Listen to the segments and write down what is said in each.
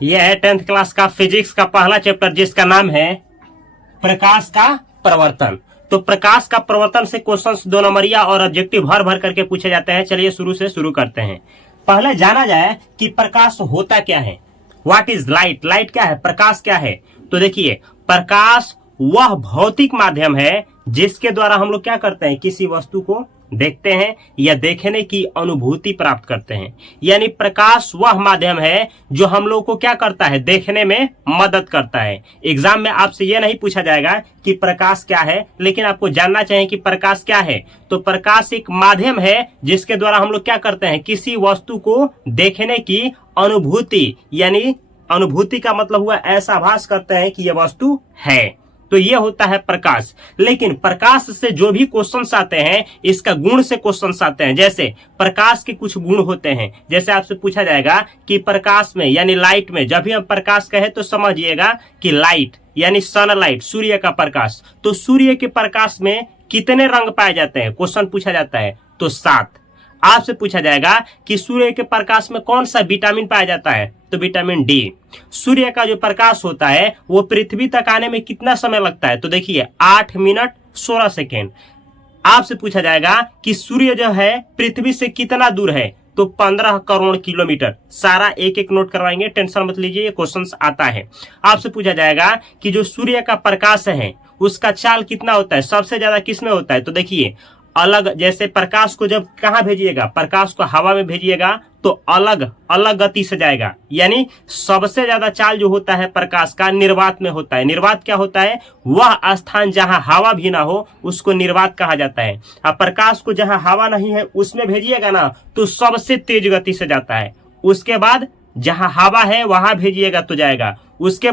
यह है 10th class का फिजिक्स का पहला चैप्टर जिसका नाम है प्रकाश का प्रवर्तन। तो प्रकाश का प्रवर्तन से क्वेश्चंस 2 नंबरिया और ऑब्जेक्टिव भर भर करके पूछे जाते हैं। चलिए शुरू से शुरू करते हैं। पहले जाना जाए कि प्रकाश होता क्या है। What is light? लाइट क्या है? प्रकाश क्या है? तो देखिए, प्रकाश वह भौतिक माध्यम है जिसके द्वारा हम लोग क्या करते हैं, किसी वस्तु को देखते हैं या देखने की अनुभूति प्राप्त करते हैं। यानी प्रकाश वह माध्यम है जो हम लोग को क्या करता है, देखने में मदद करता है। एग्जाम में आपसे यह नहीं पूछा जाएगा कि प्रकाश क्या है, लेकिन आपको जानना चाहिए कि प्रकाश क्या है। तो प्रकाश एक माध्यम है जिसके द्वारा हम लोग क्या करते हैं, किसी वस्तु को देखने की अनुभूति, यानी अनुभूति का मतलब हुआ ऐसा आभास करते हैं कि यह वस्तु है। तो ये होता है प्रकाश। लेकिन प्रकाश से जो भी क्वेश्चंस आते हैं, इसका गुण से क्वेश्चंस आते हैं। जैसे प्रकाश के कुछ गुण होते हैं। जैसे आपसे पूछा जाएगा कि प्रकाश में यानी लाइट में, जब भी हम प्रकाश कहें तो समझिएगा कि लाइट यानी सनलाइट, सूर्य का प्रकाश। तो सूर्य के प्रकाश में कितने रंग पाए जाते हैं, क्वेश्चन पूछा जाता है तो 7। आपसे पूछा जाएगा कि सूर्य के प्रकाश में कौन सा विटामिन पाया जाता है, तो विटामिन डी। सूर्य का जो प्रकाश होता है वो पृथ्वी तक आने में कितना समय लगता है, तो देखिए 8 मिनट 16 सेकेंड। आपसे पूछा जाएगा कि सूर्य जो है पृथ्वी से कितना दूर है, तो 15 करोड़ किलोमीटर। सारा एक एक नोट करवाएंगे, टेंशन मत लीजिए, ये क्वेश्चन आता है। आपसे पूछा जाएगा कि जो सूर्य का प्रकाश है उसका चाल कितना होता है, सबसे ज्यादा किसमें होता है, तो देखिए अलग, जैसे प्रकाश को जब कहाँ भेजिएगा, प्रकाश को हवा में भेजिएगा तो अलग अलग गति से जाएगा। यानी सबसे ज्यादा चाल जो होता है प्रकाश का निर्वात में होता है। निर्वात क्या होता है, वह स्थान जहां हवा भी ना हो उसको निर्वात कहा जाता है। अब प्रकाश को जहां हवा नहीं है उसमें भेजिएगा ना तो सबसे तेज गति से जाता है। उसके बाद जहां हवा है वहां भेजिएगा तो जाएगा। उसके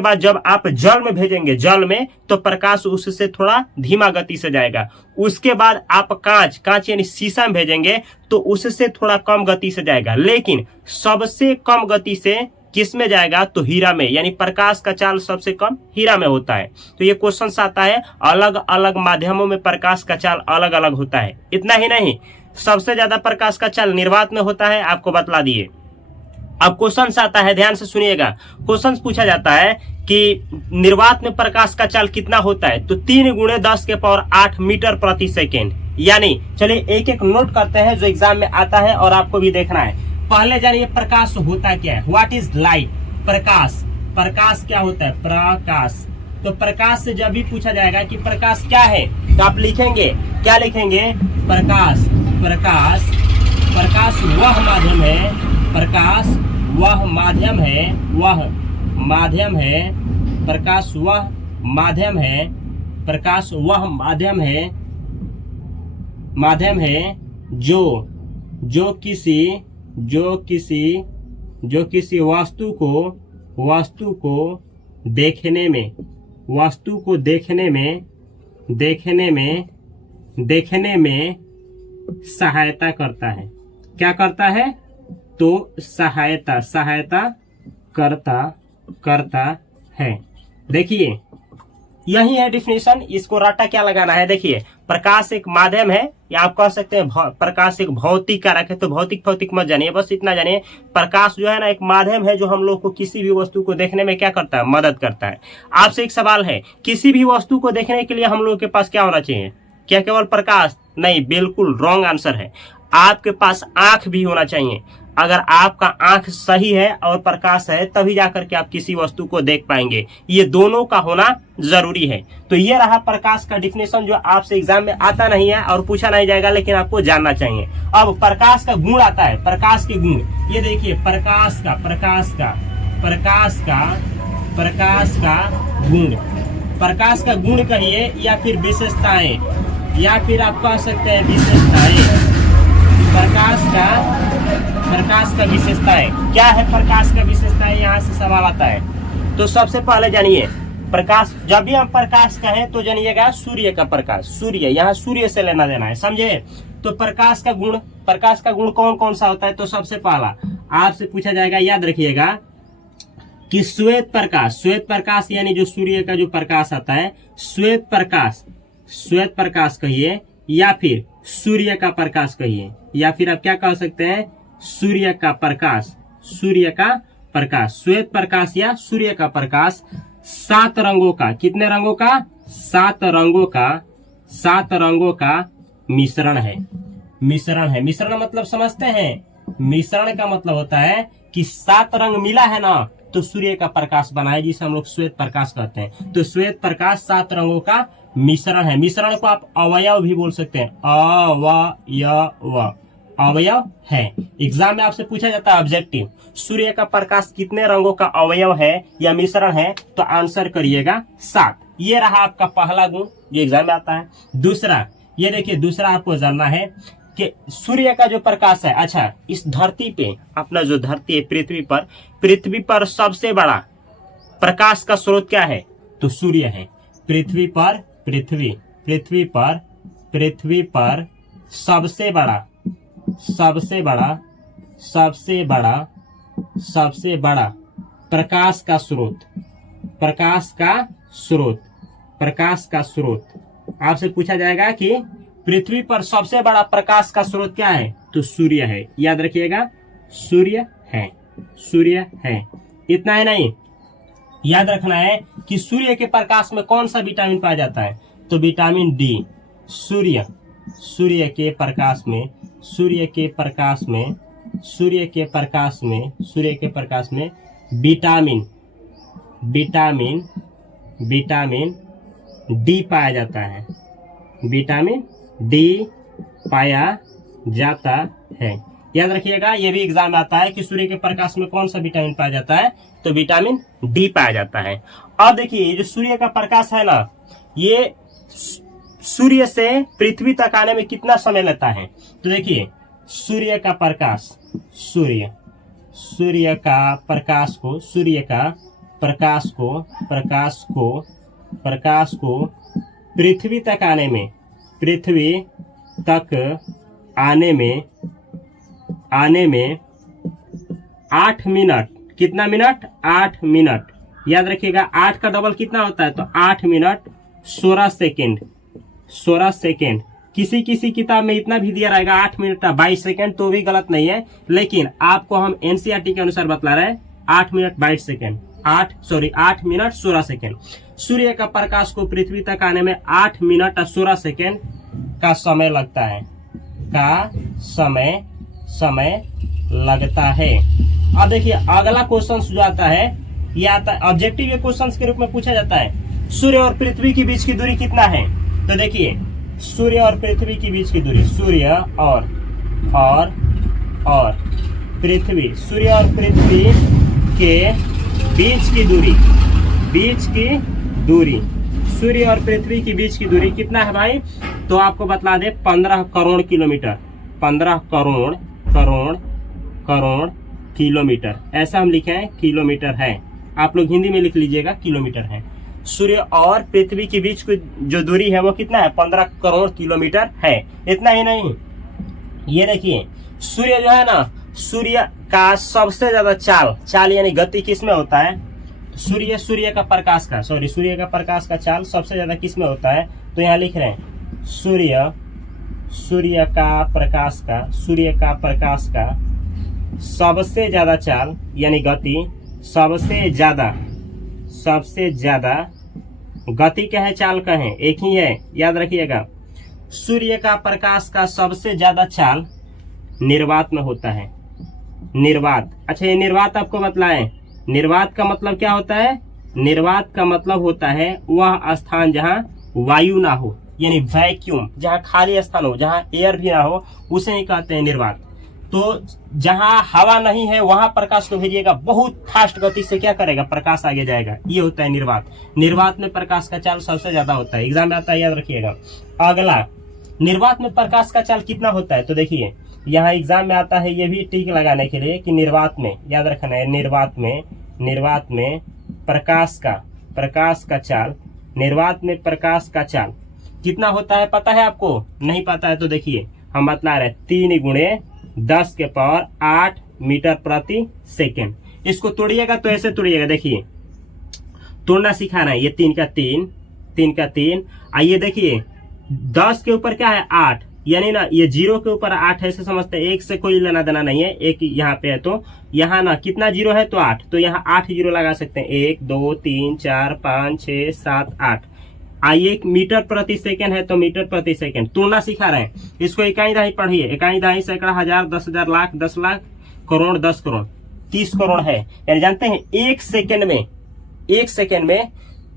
बाद जब आप जल में भेजेंगे, जल में, तो प्रकाश उससे थोड़ा धीमा गति से जाएगा। उसके बाद आप कांच यानी शीशा में भेजेंगे तो उससे थोड़ा कम गति से जाएगा। लेकिन सबसे कम गति से किस में जाएगा, तो हीरा में। यानी प्रकाश का चाल सबसे कम हीरा में होता है। तो ये क्वेश्चन आता है, अलग अलग माध्यमों में प्रकाश का चाल अलग अलग होता है। इतना ही नहीं, सबसे ज्यादा प्रकाश का चाल निर्वात में होता है, आपको बतला दिए। अब क्वेश्चन आता है, ध्यान से सुनिएगा। क्वेश्चन पूछा जाता है कि निर्वात में प्रकाश का चाल कितना होता है, तो 3 × 10⁸ मीटर प्रति सेकेंड। यानी चलिए एक एक नोट करते हैं जो एग्जाम में आता है और आपको भी देखना है। पहले जानिए प्रकाश होता क्या है। What is light? प्रकाश क्या होता है, प्रकाश। तो प्रकाश से जब भी पूछा जाएगा कि प्रकाश क्या है, तो आप लिखेंगे, क्या लिखेंगे, प्रकाश वह माध्यम है, प्रकाश वह माध्यम है, प्रकाश वह माध्यम है जो किसी वस्तु को देखने में सहायता करता है। क्या करता है, तो सहायता करता है। देखिए यही है डिफिनेशन। इसको रट्टा क्या लगाना है, देखिए प्रकाश एक माध्यम है, या आप कह सकते हैं प्रकाश एक भौतिक कारक है। तो भौतिक मत जानिए, बस इतना जानिए, प्रकाश जो है ना एक माध्यम है जो हम लोग को किसी भी वस्तु को देखने में क्या करता है, मदद करता है। आपसे एक सवाल है, किसी भी वस्तु को देखने के लिए हम लोग के पास क्या होना चाहिए, क्या केवल प्रकाश? नहीं, बिल्कुल रॉन्ग आंसर है। आपके पास आंख भी होना चाहिए। अगर आपका आंख सही है और प्रकाश है तभी जाकर के आप किसी वस्तु को देख पाएंगे। ये दोनों का होना जरूरी है। तो ये रहा प्रकाश का डिफिनेशन जो आपसे एग्जाम में आता नहीं है और पूछा नहीं जाएगा, लेकिन आपको जानना चाहिए। अब प्रकाश का गुण आता है, प्रकाश के गुण। ये देखिए प्रकाश का गुण, प्रकाश का गुण कहिए या फिर विशेषताएं, या फिर आप कह सकते हैं विशेषताएं। प्रकाश का विशेषताएं क्या है, प्रकाश का विशेषताएं, यहाँ से सवाल आता है। तो सबसे पहले जानिए प्रकाश, जब भी हम प्रकाश कहें तो जानिएगा सूर्य का प्रकाश, सूर्य, यहाँ सूर्य से लेना देना है, समझे। तो प्रकाश का गुण कौन कौन सा होता है, तो सबसे पहला आपसे पूछा जाएगा, याद रखिएगा कि श्वेत प्रकाश यानी जो सूर्य का जो प्रकाश आता है, श्वेत प्रकाश कहिए, या फिर सूर्य का प्रकाश कहिए, या फिर आप क्या कह सकते हैं, सूर्य का प्रकाश, श्वेत प्रकाश या सूर्य का प्रकाश 7 रंगों का, कितने रंगों का? 7 रंगों का मिश्रण है। मिश्रण है, मिश्रण मतलब समझते हैं? मिश्रण का मतलब होता है कि 7 रंग मिला है ना तो सूर्य का प्रकाश बनाए, जिसे हम लोग श्वेत प्रकाश कहते हैं। तो श्वेत प्रकाश 7 रंगों का मिश्रण है। मिश्रण को आप अवयव भी बोल सकते हैं, अवयव है। एग्जाम में आपसे पूछा जाता है ऑब्जेक्टिव, सूर्य का प्रकाश कितने रंगों का अवयव है या मिश्रण है, तो आंसर करिएगा 7। ये रहा आपका पहला गुण जो एग्जाम में आता है। दूसरा, ये देखिए, दूसरा आपको जानना है कि सूर्य का जो प्रकाश है, अच्छा इस धरती पे, अपना जो धरती है पृथ्वी पर सबसे बड़ा प्रकाश का स्रोत क्या है? तो सूर्य है। पृथ्वी पर सबसे बड़ा प्रकाश का स्रोत आपसे पूछा जाएगा कि पृथ्वी पर सबसे बड़ा प्रकाश का स्रोत क्या है? तो सूर्य है। याद रखिएगा, सूर्य है। इतना है नहीं, याद रखना है कि सूर्य के प्रकाश में कौन सा विटामिन पाया जाता है? तो विटामिन डी। सूर्य के प्रकाश में विटामिन डी पाया जाता है। विटामिन डी पाया जाता है। याद रखिएगा, यह भी एग्जाम में आता है कि सूर्य के प्रकाश में कौन सा विटामिन पाया जाता है? तो विटामिन डी पाया जाता है। अब देखिए, जो सूर्य का प्रकाश है ना, ये सूर्य से पृथ्वी तक आने में कितना समय लेता है? तो देखिए, सूर्य का प्रकाश को पृथ्वी तक आने में 8 मिनट। कितना मिनट? 8 मिनट। याद रखिएगा, 8 का डबल कितना होता है? तो 8 मिनट 16 सेकेंड। किसी किताब में इतना भी दिया रहेगा 8 मिनट 22 सेकेंड, तो भी गलत नहीं है, लेकिन आपको हम एनसीईआरटी के अनुसार बतला रहे हैं 8 मिनट 16 सेकेंड। सूर्य का प्रकाश को पृथ्वी तक आने में 8 मिनट 16 सेकेंड का समय लगता है। अब देखिए, अगला क्वेश्चन जो आता है, ये आता है ऑब्जेक्टिव क्वेश्चन के रूप में पूछा जाता है, सूर्य और पृथ्वी के बीच की दूरी कितना है? तो देखिए, सूर्य और पृथ्वी के बीच की दूरी, सूर्य और पृथ्वी के बीच की दूरी कितना है भाई? तो आपको बतला दे 15 करोड़ किलोमीटर। 15 करोड़ किलोमीटर, ऐसा हम लिखे हैं, किलोमीटर है। आप लोग हिंदी में लिख लीजिएगा, किलोमीटर है। सूर्य और पृथ्वी के बीच की जो दूरी है वो कितना है? 15 करोड़ किलोमीटर है। इतना ही नहीं, ये देखिए, सूर्य जो है ना, सूर्य का सबसे ज्यादा चाल यानी गति किस में होता है? सूर्य का प्रकाश का चाल सबसे ज्यादा किस में होता है? तो यहाँ लिख रहे हैं, सूर्य का प्रकाश का सबसे ज्यादा चाल यानी गति, सबसे ज्यादा गति कहे चाल कहे एक ही है। याद रखिएगा, सूर्य का प्रकाश का सबसे ज्यादा चाल निर्वात में होता है। निर्वात, अच्छा ये निर्वात आपको बतलाएं, निर्वात का मतलब क्या होता है? निर्वात का मतलब होता है वह स्थान जहां वायु ना हो, यानी वैक्यूम, जहां खाली स्थान हो, जहां एयर भी ना हो, उसे ही कहते हैं निर्वात। तो जहां हवा नहीं है वहां प्रकाश को भेजिएगा, बहुत फास्ट गति से क्या करेगा? प्रकाश आगे जाएगा, ये होता है निर्वात। निर्वात में प्रकाश का चाल सबसे ज्यादा होता है, एग्जाम में आता है, याद रखिएगा। अगला, निर्वात में प्रकाश का चाल कितना होता है? तो देखिए, यहाँ एग्जाम में आता है, ये भी टिक लगाने के लिए कि निर्वात में, याद रखना है, निर्वात में प्रकाश का चाल कितना होता है? पता है आपको? नहीं पता है तो देखिए, हम बतला रहे 3 × 10⁸ मीटर प्रति सेकेंड। इसको तोड़िएगा तो ऐसे तोड़िएगा, देखिए तोड़ना सिखा रहे हैं। ये 3 का 3, आइए देखिए 10 के ऊपर क्या है? 8, यानी ना ये 0 के ऊपर 8 ऐसे समझते हैं, 1 से कोई लेना देना नहीं है, एक यहाँ पे है तो यहाँ ना कितना 0 है तो 8, तो यहाँ 8 0 लगा सकते हैं, 1 2 3 4 5 6 7 8। आइए मीटर प्रति सेकंड है तो मीटर प्रति सेकंड तुलना सिखा रहे हैं, इसको इकाई दहाई पढ़िए, इकाई दहाई सैकड़ा हजार 10,000 लाख 10 लाख करोड़ 10 करोड़ 30 करोड़ है। यानी जानते हैं एक सेकंड में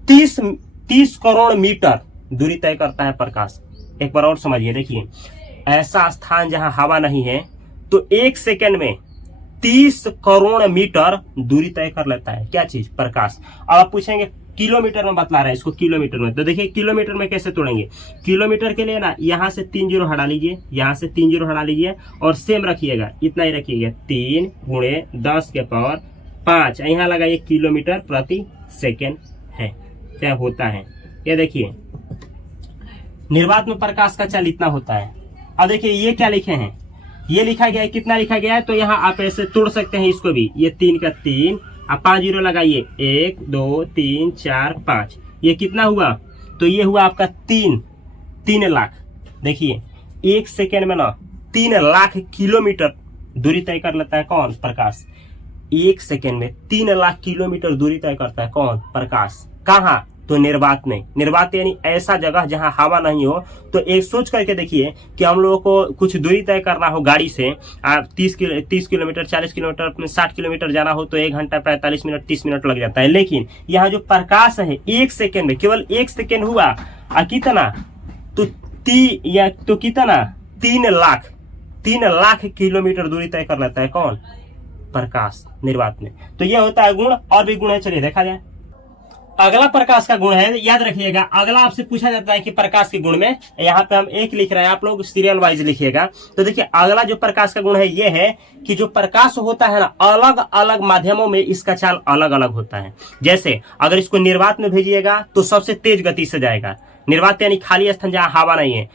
30 करोड़ मीटर दूरी तय करता है प्रकाश। एक बार और समझिए, देखिए ऐसा स्थान जहां हवा नहीं है तो एक सेकंड में 30 करोड़ मीटर दूरी तय कर लेता है, क्या चीज? प्रकाश। अब आप पूछेंगे किलोमीटर में बतला रहे हैं इसको, किलोमीटर में, तो देखिए किलोमीटर में कैसे तोड़ेंगे। किलोमीटर के लिए ना यहाँ से 3 0 हटा लीजिए, यहाँ से 3 0 हटा लीजिए और सेम रखिएगा, इतना ही रखिएगा, 3 गुणे 10 के पावर 5, यहाँ लगाइए किलोमीटर प्रति सेकेंड है, क्या होता है। ये देखिए निर्वात में प्रकाश का चाल इतना होता है। अब देखिए ये क्या लिखे हैं, ये लिखा गया है, कितना लिखा गया है, तो यहाँ आप ऐसे तोड़ सकते हैं इसको भी, ये 3 का 3, आप 5 0 लगाइए, 1 2 3 4 5, ये कितना हुआ, तो ये हुआ आपका 3 लाख। देखिए एक सेकेंड में ना 3 लाख किलोमीटर दूरी तय कर लेता है कौन? प्रकाश। एक सेकेंड में 3 लाख किलोमीटर दूरी तय करता है कौन? प्रकाश। कहाँ? तो निर्वात में। निर्वात यानी ऐसा जगह जहां हवा नहीं हो। तो एक सोच करके देखिए कि हम लोगों को कुछ दूरी तय करना हो गाड़ी से, 30 किलोमीटर 40 किलोमीटर 60 किलोमीटर जाना हो तो 1 घंटा 45 मिनट 30 मिनट लग जाता है। लेकिन यहाँ जो प्रकाश है एक सेकेंड में, केवल एक सेकेंड हुआ, कितना तो कितना 3 लाख किलोमीटर दूरी तय कर लेता है कौन? प्रकाश, निर्वात में। तो यह होता है गुण, और भी गुण है, चलिए देखा जाए। अगला प्रकाश का गुण है, याद रखिएगा, अगला आपसे पूछा जाता है कि प्रकाश के गुण में, यहाँ पे हम एक लिख रहे हैं, आप लोग सीरियल वाइज लिखिएगा। तो देखिए अगला जो प्रकाश का गुण है ये है कि जो प्रकाश होता है ना, अलग अलग माध्यमों में इसका चाल अलग अलग होता है। जैसे अगर इसको निर्वात में भेजिएगा तो सबसे तेज गति से जाएगा, निर्वात यानी खाली स्थान जहां हवा नहीं है।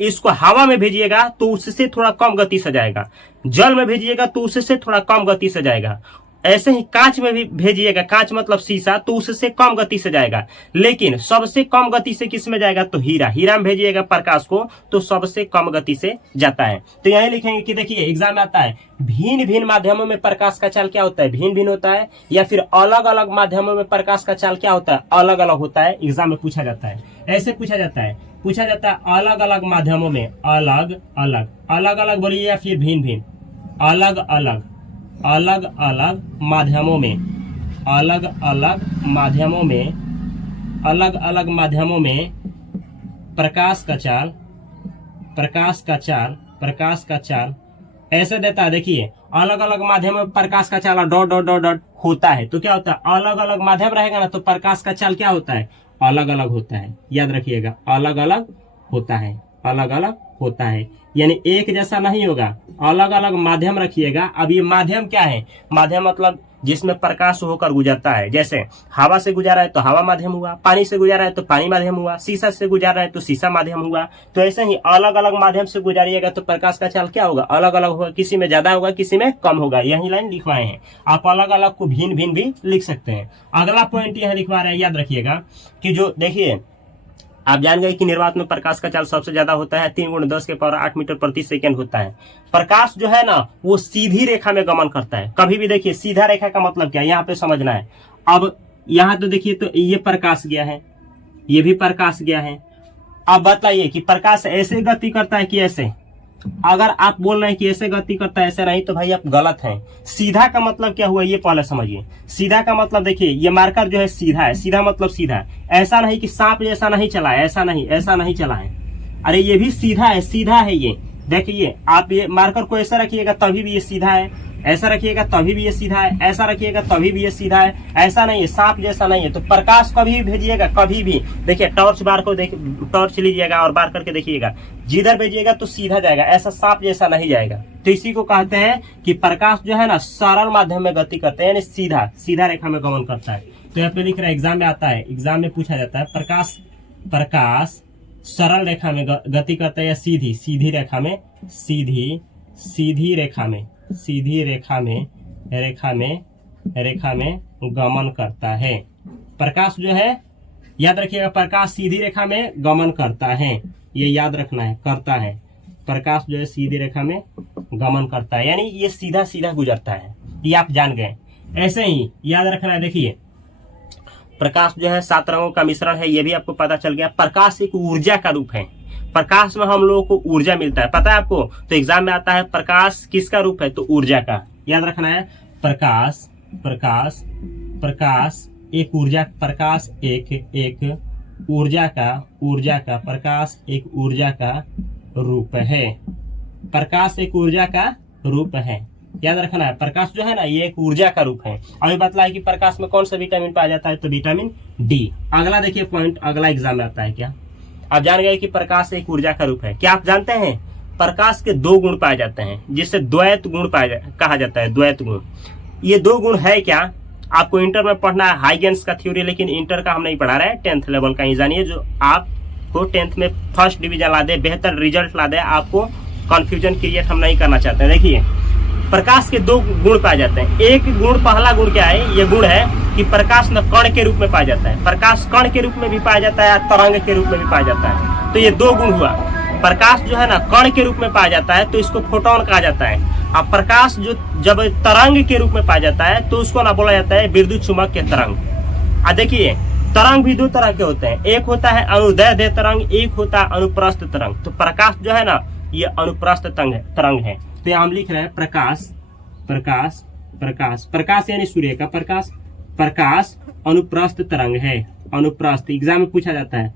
इसको हवा में भेजिएगा तो उससे थोड़ा कम गति से जाएगा, जल में भेजिएगा तो उससे थोड़ा कम गति से जाएगा। ऐसे ही कांच में भी भेजिएगा, कांच मतलब शीशा, तो उससे कम गति से जाएगा। लेकिन सबसे कम गति से किस में जाएगा? तो हीरा में भेजिएगा प्रकाश को तो सबसे कम गति से जाता है। तो यही लिखेंगे कि देखिए एग्जाम में आता है भिन्न भिन्न माध्यमों में प्रकाश का चाल क्या होता है? भिन्न भिन्न होता है, या फिर अलग अलग माध्यमों में प्रकाश का चाल क्या होता है? अलग अलग होता है। एग्जाम में पूछा जाता है, ऐसे पूछा जाता है अलग अलग माध्यमों में, अलग अलग बोलिए, या फिर भिन्न भिन्न, अलग अलग माध्यमों में, अलग अलग माध्यमों में प्रकाश का चाल ऐसे देता है। देखिए अलग अलग माध्यम में प्रकाश का चाल डॉट डॉट डॉट डॉट होता है, तो क्या होता है? अलग अलग माध्यम रहेगा ना तो प्रकाश का चाल क्या होता है? अलग अलग होता है। याद रखिएगा, अलग अलग होता है, यानी एक जैसा नहीं होगा, अलग अलग माध्यम रखिएगा। अब ये माध्यम क्या है? माध्यम मतलब जिसमें प्रकाश होकर गुजरता है। जैसे हवा से गुजारा है तो हवा माध्यम हुआ, पानी से गुजारा है तो पानी माध्यम हुआ, शीशा से गुजारा है तो शीशा माध्यम हुआ। तो ऐसे ही अलग अलग माध्यम से गुजारिएगा तो प्रकाश का चाल क्या होगा? अलग अलग होगा, किसी में ज्यादा होगा, किसी में कम होगा। यही लाइन लिखवाए हैं, आप अलग अलग को भिन्न भिन्न भी लिख सकते हैं। अगला पॉइंट यहाँ लिखवा रहे हैं, याद रखिएगा कि जो देखिए आप जान गए कि निर्वात में प्रकाश का चाल सबसे ज्यादा होता है, 3 × 10 के पावर 8 मीटर प्रति सेकंड होता है। प्रकाश जो है ना वो सीधी रेखा में गमन करता है। कभी भी देखिए सीधा रेखा का मतलब क्या है यहाँ पे समझना है। अब यहाँ तो देखिए तो ये प्रकाश गया है, ये भी प्रकाश गया है। अब बताइए कि प्रकाश ऐसे गति करता है कि ऐसे? अगर आप बोल रहे हैं कि ऐसे गति करता है, ऐसे नहीं, तो भाई आप गलत हैं। सीधा का मतलब क्या हुआ ये पहले समझिए। सीधा का मतलब देखिए ये मार्कर जो है सीधा है, सीधा मतलब सीधा है। ऐसा नहीं कि सांप जैसा नहीं चला है, ऐसा नहीं चला है। अरे ये भी सीधा है ये। देखिए आप ये मार्कर को ऐसा रखिएगा तभी भी ये सीधा है, ऐसा रखिएगा तभी भी ये सीधा है, ऐसा रखिएगा तभी भी ये सीधा है। ऐसा नहीं है, सांप जैसा नहीं है। तो प्रकाश कभी भी भेजिएगा, कभी भी देखिए टॉर्च लीजिएगा और बार करके देखिएगा, जिधर भेजिएगा तो सीधा जाएगा, ऐसा सांप जैसा नहीं जाएगा। तो इसी को कहते हैं कि प्रकाश जो है ना सरल माध्यम में गति करते हैं, यानी सीधा रेखा में गमन करता है। तो यहाँ पे लिख रहा है, एग्जाम में आता है, एग्जाम में पूछा जाता है प्रकाश सरल रेखा में गति करता है या सीधी रेखा में गमन करता है। प्रकाश जो है याद रखिएगा, प्रकाश सीधी रेखा में गमन करता है, ये याद रखना है, करता है। प्रकाश जो है सीधी रेखा में गमन करता है, यानी ये सीधा सीधा गुजरता है, ये आप जान गए। ऐसे ही याद रखना है, देखिए प्रकाश जो है 7 रंगों का मिश्रण है, ये भी आपको पता चल गया। प्रकाश एक ऊर्जा का रूप है, प्रकाश में हम लोगों को ऊर्जा मिलता है, पता है आपको। तो एग्जाम में आता है प्रकाश किसका रूप है, तो ऊर्जा का। याद रखना है प्रकाश प्रकाश प्रकाश एक ऊर्जा, प्रकाश एक ऊर्जा का प्रकाश एक ऊर्जा का रूप है, प्रकाश एक ऊर्जा का रूप है। याद रखना है प्रकाश जो है ना ये एक ऊर्जा का रूप है। अभी बतला है कि प्रकाश में कौन सा विटामिन पाया जाता है, तो विटामिन डी। अगला देखिए पॉइंट, अगला एग्जाम में आता है क्या, आप जान गए कि प्रकाश एक ऊर्जा का रूप है। क्या आप जानते हैं प्रकाश के 2 गुण पाए जाते हैं, जिससे द्वैत गुण कहा जाता है, द्वैत गुण। ये 2 गुण है क्या, आपको इंटर में पढ़ना है हाइगेंस का थ्योरी, लेकिन इंटर का हम नहीं पढ़ा रहे हैं, 10th लेवल का ही जानिए, जो आपको 10th में फर्स्ट डिवीजन ला दे, बेहतर रिजल्ट ला दे, आपको कंफ्यूजन क्रिएट हम नहीं करना चाहते हैं। देखिए प्रकाश के 2 गुण पाए जाते हैं। एक गुण, पहला गुण क्या है, ये गुण है कि प्रकाश न कण के रूप में पाया जाता है, प्रकाश कण के रूप में भी पाया जाता है, तरंग के रूप में भी पाया जाता है। तो ये 2 गुण हुआ। प्रकाश जो है ना कण के रूप में पाया जाता है तो इसको फोटोन कहा जाता है। अब प्रकाश जो जब तरंग के रूप में पाया जाता है तो उसको ना बोला जाता है विद्युत चुम्बक के तरंग। देखिए तरंग भी 2 तरह के होते हैं, एक होता है अनुदैर्ध्य तरंग, एक होता है अनुप्रस्थ तरंग। तो प्रकाश जो है ना ये अनुप्रस्थ तरंग है। तो यहाँ हम लिख रहे हैं प्रकाश प्रकाश प्रकाश प्रकाश यानी सूर्य का प्रकाश, प्रकाश अनुप्रस्थ तरंग है, अनुप्रस्थ एग्जाम में पूछा जाता है,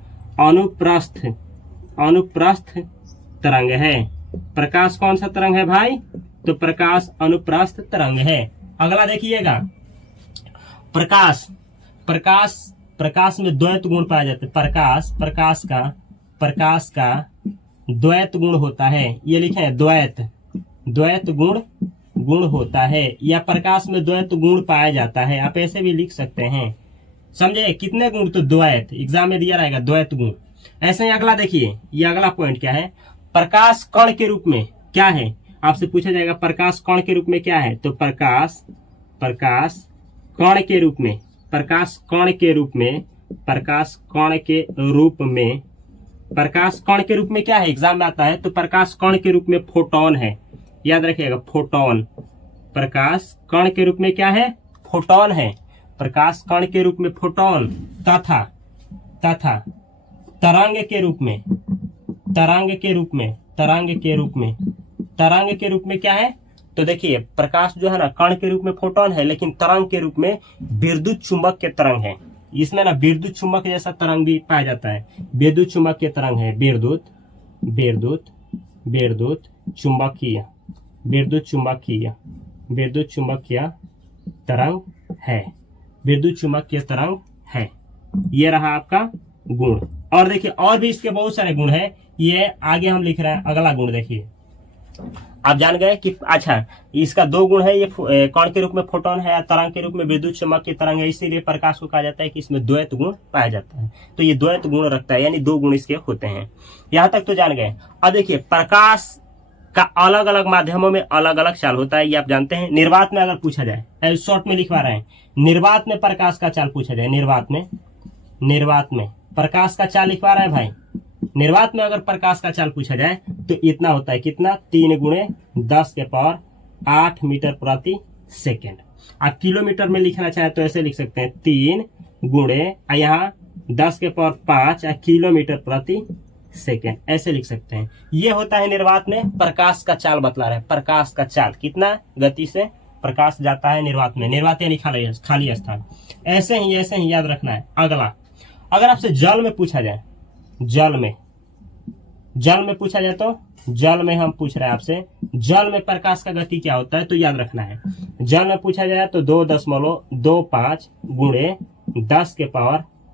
अनुप्रस्थ तरंग है। प्रकाश कौन सा तरंग है भाई, तो प्रकाश अनुप्रस्थ तरंग है। अगला देखिएगा प्रकाश प्रकाश प्रकाश में द्वैत गुण पाए जाते हैं, प्रकाश का द्वैत गुण होता है, ये लिखे हैं द्वैत गुण होता है, या प्रकाश में द्वैत गुण पाया जाता है, आप ऐसे भी लिख सकते हैं, समझे। कितने गुण, तो द्वैत, एग्जाम में दिया रहेगा द्वैत गुण। ऐसे ही अगला देखिए, ये अगला पॉइंट क्या है, प्रकाश कण के रूप में क्या है, आपसे पूछा जाएगा प्रकाश कण के रूप में क्या है, तो प्रकाश कण के रूप में, प्रकाश कण के रूप में क्या है, एग्जाम में आता है, तो प्रकाश कण के रूप में फोटोन है। याद रखिएगा फोटोन, प्रकाश कण के रूप में क्या है, फोटोन है, प्रकाश कण के रूप में फोटोन, तथा तरंग के रूप में क्या है, तो देखिए प्रकाश जो है ना कण के रूप में फोटोन है, लेकिन तरंग के रूप में विद्युत चुंबक के तरंग है। इसमें ना विद्युत चुंबक जैसा तरंग भी पाया जाता है, विद्युत चुंबक के तरंग है, विद्युत चुंबकीय तरंग है, विद्युत चुंबकीय तरंग है। ये रहा आपका गुण। और देखिए और भी इसके बहुत सारे गुण हैं, ये आगे हम लिख रहे हैं। अगला गुण देखिए, आप जान गए कि अच्छा इसका 2 गुण है, ये कण के रूप में फोटोन है, तरंग के रूप में विद्युत चुंबकीय तरंग है, इसीलिए प्रकाश को कहा जाता है कि इसमें द्वैत गुण पाया जाता है। तो ये द्वैत गुण रखता है, यानी 2 गुण इसके होते हैं। यहाँ तक तो जान गए। अब देखिए प्रकाश का अलग अलग माध्यमों में अलग अलग चाल होता है, ये आप जानते हैं। निर्वात में अगर पूछा जाए, शॉर्ट में लिखवा रहे हैं, निर्वात में प्रकाश का चाल पूछा जाए, निर्वात में प्रकाश का चाल लिखवा रहे हैं भाई, निर्वात में अगर प्रकाश का चाल पूछा जाए तो इतना होता है, कितना, 3 × 10⁸ मीटर प्रति सेकेंड। आप किलोमीटर में लिखना चाहे तो ऐसे लिख सकते हैं, 3 × यहाँ 10⁵ किलोमीटर प्रति सेकेंड, ऐसे लिख सकते हैं। ये होता है निर्वात में प्रकाश का चाल बतला रहे हैं, प्रकाश का चाल कितना गति से प्रकाश जाता है निर्वात में, निर्वात यानी खाली स्थान। ऐसे ही याद रखना है। अगला, अगर आपसे जल में पूछा जाए, जल में पूछा जाए तो जल में हम पूछ रहे हैं आपसे, जल में प्रकाश का गति क्या होता है, तो याद रखना है। जल में पूछा जाए तो 2.25 ×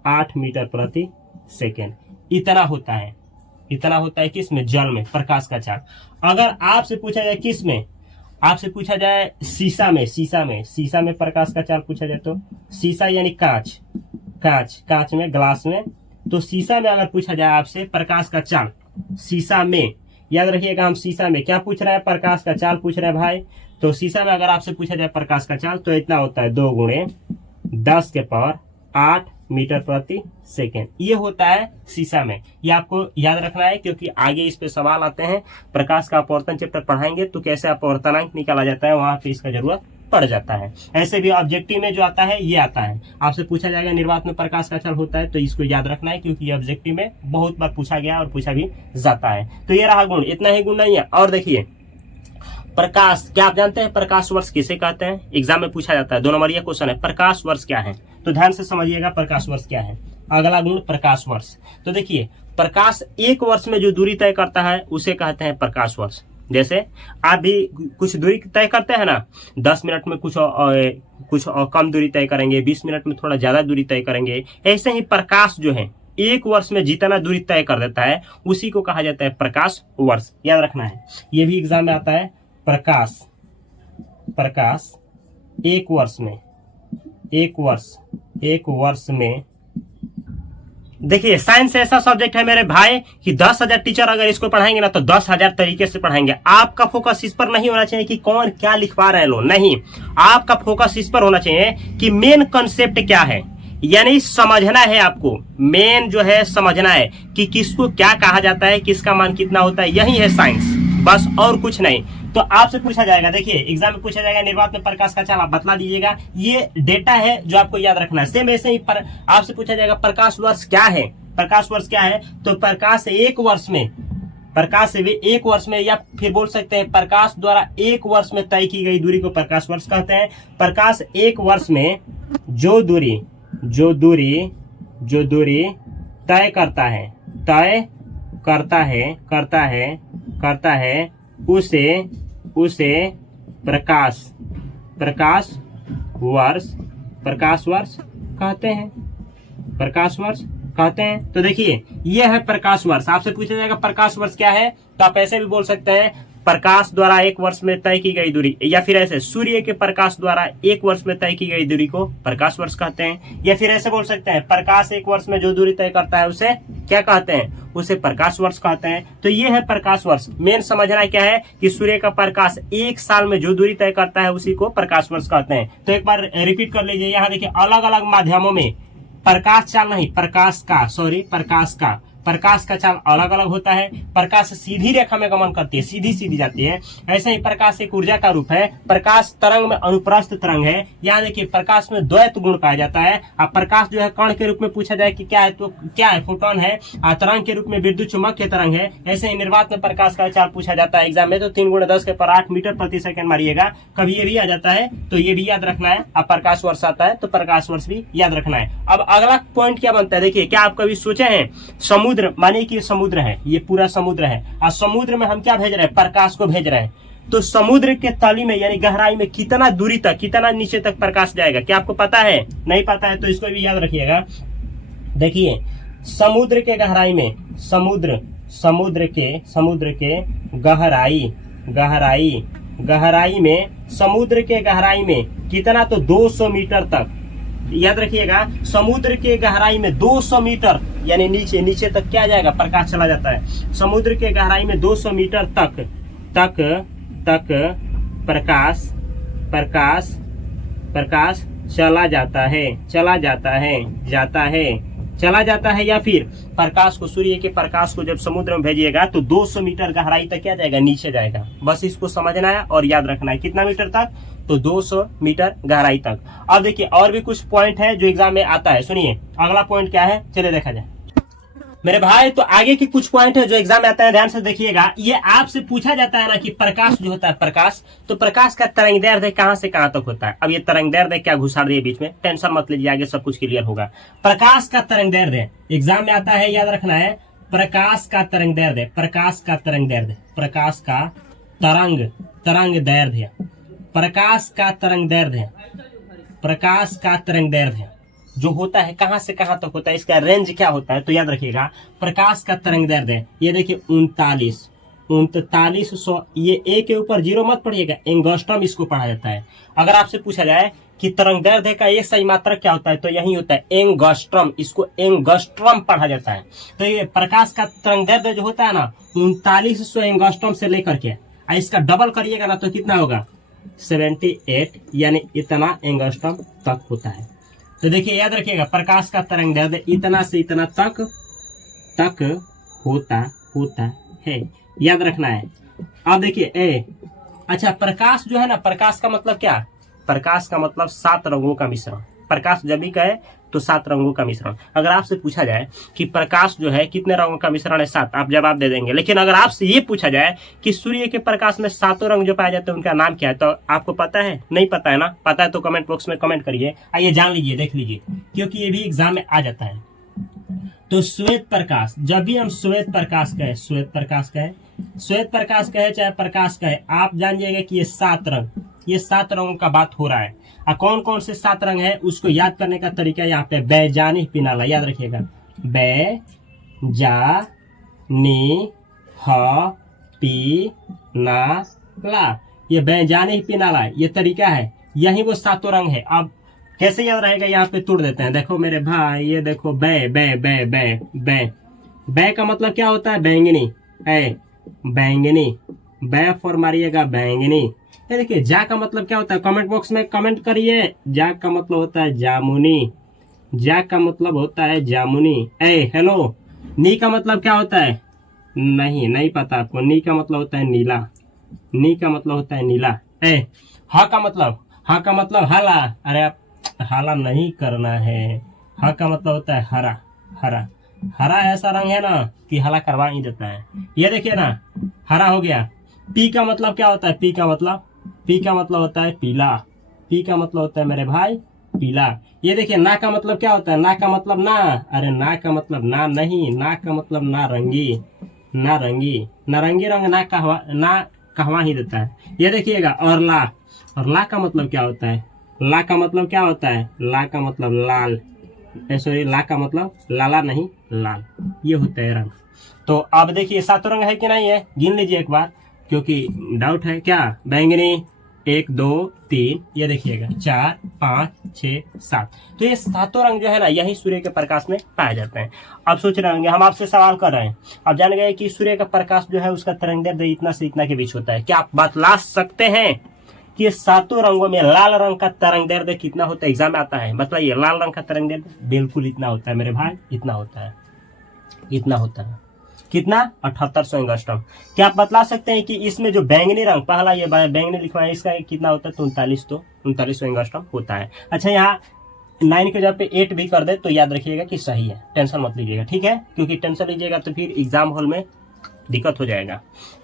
10⁸ मीटर प्रति सेकेंड, इतना होता है किसमें, जल में प्रकाश का चाल। अगर आपसे पूछा जाए किसमें, आपसे पूछा जाए शीशा में प्रकाश का चाल पूछा जाए तो, शीशा यानी कांच में, ग्लास में, तो शीशा में अगर पूछा जाए आपसे प्रकाश का चाल, शीशा में, याद रखिएगा हम शीशा में क्या पूछ रहे हैं, प्रकाश का चाल पूछ रहे हैं भाई। तो शीशा में अगर आपसे पूछा जाए प्रकाश का चाल तो इतना होता है, 2 × 10⁸ मीटर प्रति सेकेंड। ये होता है शीशा में। ये आपको याद रखना है क्योंकि आगे इस पे सवाल आते हैं। प्रकाश का अपवर्तन चैप्टर पढ़ाएंगे तो कैसे अपवर्तनांक निकाला जाता है, वहां पे इसका जरूरत पड़ जाता है। ऐसे भी ऑब्जेक्टिव में जो आता है ये आता है, आपसे पूछा जाएगा निर्वात में प्रकाश का चल होता है, तो इसको याद रखना है क्योंकि ये ऑब्जेक्टिव में बहुत बार पूछा गया और पूछा भी जाता है। तो ये रहा गुण, इतना ही गुण नहीं है। और देखिए प्रकाश, क्या आप जानते हैं प्रकाश वर्ष किसे कहते हैं? एग्जाम में पूछा जाता है, 2 नंबर क्वेश्चन है, प्रकाश वर्ष क्या है? तो ध्यान से समझिएगा प्रकाश वर्ष क्या है। अगला गुण प्रकाश वर्ष। तो देखिए प्रकाश एक वर्ष में जो दूरी तय करता है उसे कहते हैं प्रकाश वर्ष। जैसे आप भी कुछ दूरी तय करते हैं ना, 10 मिनट में कुछ कम दूरी तय करेंगे, 20 मिनट में थोड़ा ज्यादा दूरी तय करेंगे। ऐसे ही प्रकाश जो है एक वर्ष में जितना दूरी तय कर देता है उसी को कहा जाता है प्रकाश वर्ष। याद रखना है, ये भी एग्जाम में आता है। प्रकाश एक वर्ष में देखिए साइंस ऐसा सब्जेक्ट है मेरे भाई कि 10,000 टीचर अगर इसको पढ़ाएंगे ना तो 10,000 तरीके से पढ़ाएंगे। आपका फोकस इस पर नहीं होना चाहिए कि कौन क्या लिखवा रहे हैं लोग, नहीं, आपका फोकस इस पर होना चाहिए कि मेन कॉन्सेप्ट क्या है, यानी समझना है आपको। मेन जो है समझना है कि किसको क्या कहा जाता है, किसका मान कितना होता है, यही है साइंस, बस और कुछ नहीं। तो आपसे पूछा जाएगा, देखिए एग्जाम में पूछा जाएगा निर्वात में प्रकाश का चाल, आप बतला दीजिएगा। ये डेटा है जो आपको याद रखना है। सेम ऐसे ही आपसे पूछा जाएगा प्रकाश वर्ष क्या है। प्रकाश वर्ष क्या है? तो प्रकाश एक वर्ष में या फिर बोल सकते हैं प्रकाश द्वारा एक वर्ष में तय की गई दूरी को प्रकाश वर्ष कहते हैं। प्रकाश एक वर्ष में जो दूरी तय करता है उसे प्रकाश वर्ष कहते हैं। तो देखिए ये है प्रकाश वर्ष। आपसे पूछा जाएगा प्रकाश वर्ष क्या है, तो आप ऐसे भी बोल सकते हैं प्रकाश द्वारा एक वर्ष में तय की गई दूरी, या फिर ऐसे सूर्य के प्रकाश द्वारा एक वर्ष में तय की गई दूरी को प्रकाश वर्ष कहते हैं। या फिर ऐसे बोल सकते हैं प्रकाश एक वर्ष में जो दूरी तय करता है उसे क्या कहते हैं, उसे प्रकाश वर्ष कहते हैं। तो ये है प्रकाश वर्ष। मेन समझना क्या है कि सूर्य का प्रकाश एक साल में जो दूरी तय करता है उसी को प्रकाश वर्ष कहते हैं। तो एक बार रिपीट कर लीजिए, यहाँ देखिए अलग अलग माध्यमों में प्रकाश चाल नहीं, प्रकाश का चाल अलग अलग होता है। प्रकाश सीधी रेखा में गमन करती है, सीधी जाती है। ऐसे ही प्रकाश एक ऊर्जा का रूप है। प्रकाश तरंग में अनुप्रस्थ तरंग है। यहाँ देखिए प्रकाश में द्वैत गुण पाया जाता है। अब प्रकाश जो है कण के रूप में पूछा जाए कि क्या है, तो क्या है, फोटोन है। तरंग के रूप में विद्युत चुम्बकीय तरंग है। ऐसे ही निर्वात में प्रकाश का चाल पूछा जाता है एग्जाम में, तो 3 × 10⁸ मीटर प्रति सेकंड मारिएगा। कभी ये भी आ जाता है तो ये भी याद रखना है। अब प्रकाश वर्ष आता है तो प्रकाश वर्ष भी याद रखना है। अब अगला पॉइंट क्या बनता है, देखिए क्या आप कभी सोचे हैं समुद्र, मानिए कि समुद्र है, ये पूरा समुद्र है, और समुद्र में हम क्या भेज रहे हैं, प्रकाश को भेज रहे हैं। तो समुद्र के तली में यानी गहराई में कितना दूरी तक, कितना नीचे तक प्रकाश जाएगा, क्या आपको पता है? नहीं पता है तो इसको भी याद रखिएगा। देखिए समुद्र के गहराई में, समुद्र के गहराई में, समुद्र के गहराई में कितना, तो 200 मीटर तक। याद रखिएगा समुद्र के गहराई में 200 मीटर यानी नीचे तक क्या जाएगा, प्रकाश चला जाता है। समुद्र के गहराई में 200 मीटर तक प्रकाश चला जाता है। या फिर प्रकाश को, सूर्य के प्रकाश को जब समुद्र में भेजिएगा तो 200 मीटर गहराई तक क्या जाएगा, नीचे जाएगा। बस इसको समझना है और याद रखना है। कितना मीटर तक, तो 200 मीटर गहराई तक। अब देखिए और भी कुछ पॉइंट है जो एग्जाम में आता है। सुनिए अगला पॉइंट क्या है, चलिए देखा जाए मेरे भाई। तो आगे की कुछ पॉइंट है जो एग्जाम में आता है, ध्यान से देखिएगा। ये आपसे पूछा जाता है ना कि प्रकाश जो होता है, प्रकाश, तो प्रकाश का तरंगदैर्ध्य कहां से कहां तक होता है। अब ये तरंगदैर्ध्य क्या घुसा दिए बीच में, टेंशन मत लीजिए, आगे सब कुछ क्लियर होगा। प्रकाश का तरंगदैर्ध्य एग्जाम में आता है, याद रखना है। प्रकाश का तरंगदैर्ध्य जो होता है कहां से कहां तक होता है, इसका रेंज क्या होता है, तो याद रखिएगा प्रकाश का तरंगदैर्ध्य, ये देखिए 3900, ये ए के ऊपर 0 मत पढ़िएगा, एंगस्ट्रम इसको पढ़ा जाता है। अगर आपसे पूछा जाए कि तरंगदैर्ध्य का एक सही मात्रक क्या होता है, तो यही होता है एंगस्ट्रम, इसको एंगस्ट्रम पढ़ा जाता है। तो ये प्रकाश का तरंगदैर्ध्य जो होता है ना 3900 एंगस्ट्रम से लेकर के, इसका डबल करिएगा ना तो कितना होगा, 78, यानी इतना एंगस्ट्रम तक होता है। तो देखिए याद रखिएगा, प्रकाश का तरंग दैर्ध्य इतना से इतना तक होता है, याद रखना है। अब देखिए अच्छा, प्रकाश जो है ना, प्रकाश का मतलब क्या? प्रकाश का मतलब 7 रंगों का मिश्रण। प्रकाश जब भी कहे तो 7 रंगों का मिश्रण। अगर आपसे पूछा जाए कि प्रकाश जो है कितने रंगों का मिश्रण है, 7, आप जवाब दे देंगे। लेकिन अगर आपसे ये पूछा जाए कि सूर्य के प्रकाश में 7 रंग जो पाए जाते हैं उनका नाम क्या है, तो आपको पता है? नहीं पता है ना? पता है तो कमेंट बॉक्स में कमेंट करिए। आइए जान लीजिए, देख लीजिए, क्योंकि ये भी एग्जाम में आ जाता है। तो श्वेत प्रकाश, जब भी हम श्वेत प्रकाश कहे चाहे प्रकाश कहे, आप जान जाइएगा कि ये 7 रंगों का बात हो रहा है। और कौन कौन से 7 रंग है उसको याद करने का तरीका यहाँ पे बैजानी पिनाला, याद रखिएगा, बैजानी ह पिनाला, ये बैजानी पिनाला, ये तरीका है, यही वो 7 रंग है। अब कैसे याद रहेगा, यहाँ पे तोड़ देते हैं। देखो मेरे भाई, ये देखो बै का मतलब क्या होता है? बैंगनी, बैंगनी, बै फॉर मारिएगा बैंगनी। ये देखिए, जा का मतलब क्या होता है? कमेंट बॉक्स में कमेंट करिए। जा का मतलब होता है जामुनी, जा का मतलब होता है जामुनी। हेलो, नी का मतलब क्या होता है? नहीं पता आपको? नी का मतलब होता है नीला, नी का मतलब होता है नीला। हा का मतलब हाला। अरे आप हाला नहीं करना है। हा का मतलब होता है हरा। हरा ऐसा रंग है ना कि हाला करवा ही देता है। ये देखिए ना, हरा हो गया। पी का मतलब क्या होता है? पी का मतलब होता है पीला, पी का मतलब होता है मेरे भाई पीला। ये देखिए, ना का मतलब क्या होता है? ना का मतलब ना, अरे ना का मतलब ना नहीं, ना का मतलब नारंगी, नारंगी रंग ना कहवा ही देता है। ये देखिएगा, और ला का मतलब क्या होता है? ला का मतलब क्या होता है? ला का मतलब लाल, सॉरी, ला का मतलब लाला नहीं, लाल। ये होता है रंग। तो अब देखिए 7 रंग है कि नहीं है, गिन लीजिए एक बार, क्योंकि डाउट है। क्या? बैंगनी 1 2 3, ये देखिएगा 4 5 6 7। तो ये 7 रंग जो है ना, यही सूर्य के प्रकाश में पाए जाते हैं। अब सोच रहे होंगे, हम आपसे सवाल कर रहे हैं, अब जान गए कि सूर्य का प्रकाश जो है उसका तरंगदैर्ध्य इतना से इतना के बीच होता है। क्या आप बतला सकते हैं कि ये 7 रंगों में लाल रंग का तरंगदैर्ध्य कितना होता है? एग्जाम में आता है, मतलब ये लाल रंग का तरंगदैर्ध्य बिल्कुल इतना होता है मेरे भाई, इतना होता है कितना? 7800 एंगस्ट्रॉम। क्या आप बतला सकते हैं कि इसमें जो बैंगनी रंग, पहला ये बैंगनी लिखवा है, इसका कितना होता है? तो 3900 एंगस्ट्रॉम होता है। अच्छा, यहाँ 9 के जगह पे 8 भी कर दे तो याद रखिएगा कि सही है, टेंशन मत लीजिएगा, ठीक है? क्योंकि टेंशन लीजिएगा तो फिर एग्जाम हॉल में दिक्कत हो जाएगा,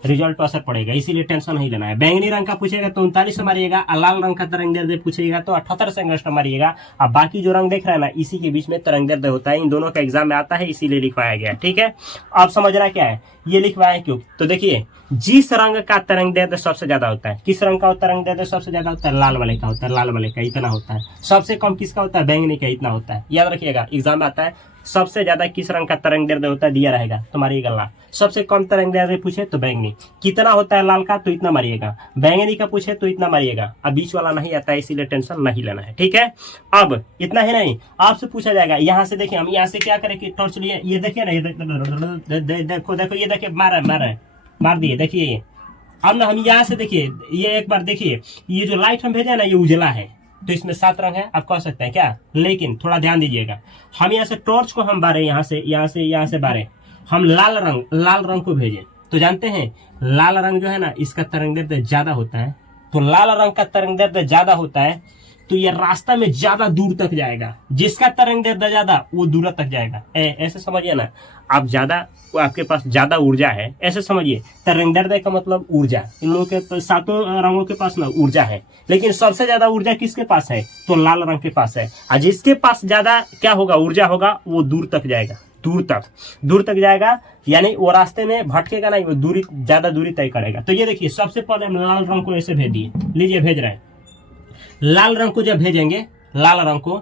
रिजल्ट पर असर पड़ेगा, इसीलिए टेंशन नहीं लेना है। बैंगनी रंग का पूछेगा तो 39 मारिएगा, और लाल रंग का तरंगदैर्ध्य पूछेगा तो 78 एंगस्ट्रॉम मारिएगा। अब बाकी जो रंग देख रहे हैं ना, इसी के बीच में तरंगदैर्ध्य होता है। इन दोनों का एग्जाम में आता है, इसीलिए लिखवाया गया, ठीक है? अब समझना क्या है ये लिखवाया क्यों? तो देखिए, जिस रंग का तरंगदैर्ध्य सबसे ज्यादा होता है, किस रंग का तरंगदैर्ध्य सबसे ज्यादा होता है? लाल वाले का होता है, लाल वाले का इतना होता है। सबसे कम किसका होता है? बैंगनी का इतना होता है। याद रखिएगा, एग्जाम में आता है सबसे ज्यादा किस रंग का तरंगदैर्ध्य होता है, दिया रहेगा तो मारिएगा लाल। सबसे कम तरंगदैर्ध्य पूछे तो बैंगनी। कितना होता है लाल का? तो इतना मारिएगा। बैंगनी का पूछे तो इतना मारिएगा। अब बीच वाला नहीं आता है, इसीलिए टेंशन नहीं लेना है, ठीक है? अब इतना ही नहीं, आपसे पूछा जाएगा, यहाँ से देखिए, हम यहाँ से क्या करें कि टॉर्च लिए, ये देखिए ना, देखो ये देखिए, मार दिए, देखिए ये। अब ना हम यहाँ से देखिए, ये एक बार देखिए, ये जो लाइट हम भेजे ना, ये उजला है, तो इसमें 7 रंग है, आप कह सकते हैं क्या? लेकिन थोड़ा ध्यान दीजिएगा, हम यहाँ से टॉर्च को हम बारे, यहाँ से बारे, हम लाल रंग को भेजें, तो जानते हैं लाल रंग जो है ना, इसका तरंगदैर्ध्य ज्यादा होता है। तो लाल रंग का तरंगदैर्ध्य ज्यादा होता है तो ये रास्ता में ज्यादा दूर तक जाएगा। जिसका तरंगदैर्ध्य ज्यादा, वो दूर तक जाएगा। ऐसे समझिए ना, आप ज्यादा, आपके पास ज्यादा ऊर्जा है, ऐसे समझिए। तरंगदैर्ध्य का मतलब ऊर्जा, इन लोगों के 7 रंगों के पास ना ऊर्जा है, लेकिन सबसे ज्यादा ऊर्जा किसके पास है? तो लाल रंग के पास है। और जिसके पास ज्यादा क्या होगा? ऊर्जा होगा, वो दूर तक जाएगा, दूर तक जाएगा, यानी वो रास्ते में भटकेगा नहीं, वो ज्यादा दूरी तय करेगा। तो ये देखिए, सबसे पहले हम लाल रंग को ऐसे भेज दिए, लीजिए भेज रहे हैं। लाल रंग को जब भेजेंगे, लाल रंग को,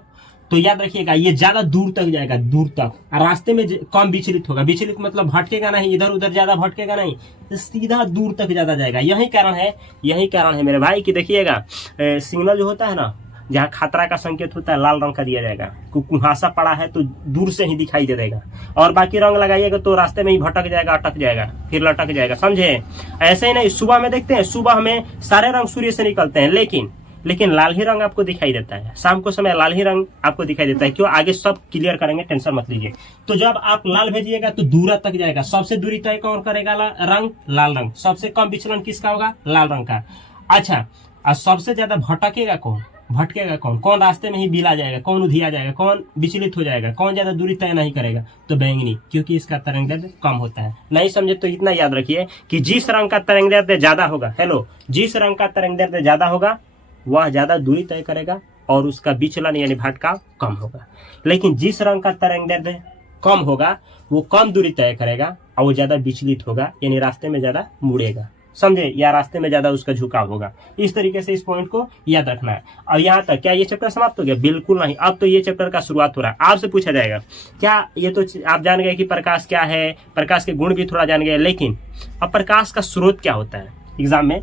तो याद रखिएगा ये ज्यादा दूर तक जाएगा, दूर तक। रास्ते में कम विचलित होगा, विचलित मतलब भटकेगा नहीं, इधर उधर ज्यादा भटकेगा नहीं, सीधा दूर तक ज्यादा जाएगा। यही कारण है मेरे भाई कि देखिएगा, सिग्नल जो होता है ना, जहाँ खतरा का संकेत होता है, लाल रंग का दिया जाएगा। कुहासा पड़ा है तो दूर से ही दिखाई दे देगा, और बाकी रंग लगाइएगा तो रास्ते में ही भटक जाएगा, अटक जाएगा, फिर लटक जाएगा, समझे? ऐसे ही नहीं, सुबह में देखते हैं, सुबह में सारे रंग सूर्य से निकलते हैं, लेकिन लेकिन लाल ही रंग आपको दिखाई देता है, शाम को समय लाल ही रंग आपको दिखाई देता है। क्यों, आगे सब क्लियर करेंगे, टेंशन मत लीजिए। तो जब आप लाल भेजिएगा तो दूर तक जाएगा, सबसे दूरी तय कौन करेगा, रंग लाल रंग। सबसे कम विचलन किसका होगा, लाल रंग का। अच्छा, और सबसे ज्यादा भटकेगा कौन, भटकेगा कौन, कौन रास्ते में ही बिला जाएगा, कौन उधिया जाएगा, कौन विचलित हो जाएगा, कौन ज्यादा दूरी तय नहीं करेगा, तो बैंगनी, क्योंकि इसका तरंगदैर्ध्य कम होता है। नहीं समझे तो इतना याद रखिए कि जिस रंग का तरंगदैर्ध्य ज्यादा होगा, हेलो, जिस रंग का तरंगदैर्ध्य ज्यादा होगा वह ज्यादा दूरी तय करेगा और उसका विचलन यानी भटकाव कम होगा। लेकिन जिस रंग का तरंगदैर्ध्य कम होगा वो कम दूरी तय करेगा और वो ज्यादा विचलित होगा, यानी रास्ते में ज्यादा मुड़ेगा, समझे, या रास्ते में ज्यादा उसका झुकाव होगा। इस तरीके से इस पॉइंट को याद रखना है। और यहाँ तक क्या ये चैप्टर समाप्त हो गया? बिल्कुल नहीं, अब तो ये चैप्टर का शुरुआत हो रहा है। आपसे पूछा जाएगा क्या, ये तो आप जान गए कि प्रकाश क्या है, प्रकाश के गुण भी थोड़ा जान गए, लेकिन अब प्रकाश का स्रोत क्या होता है। एग्जाम में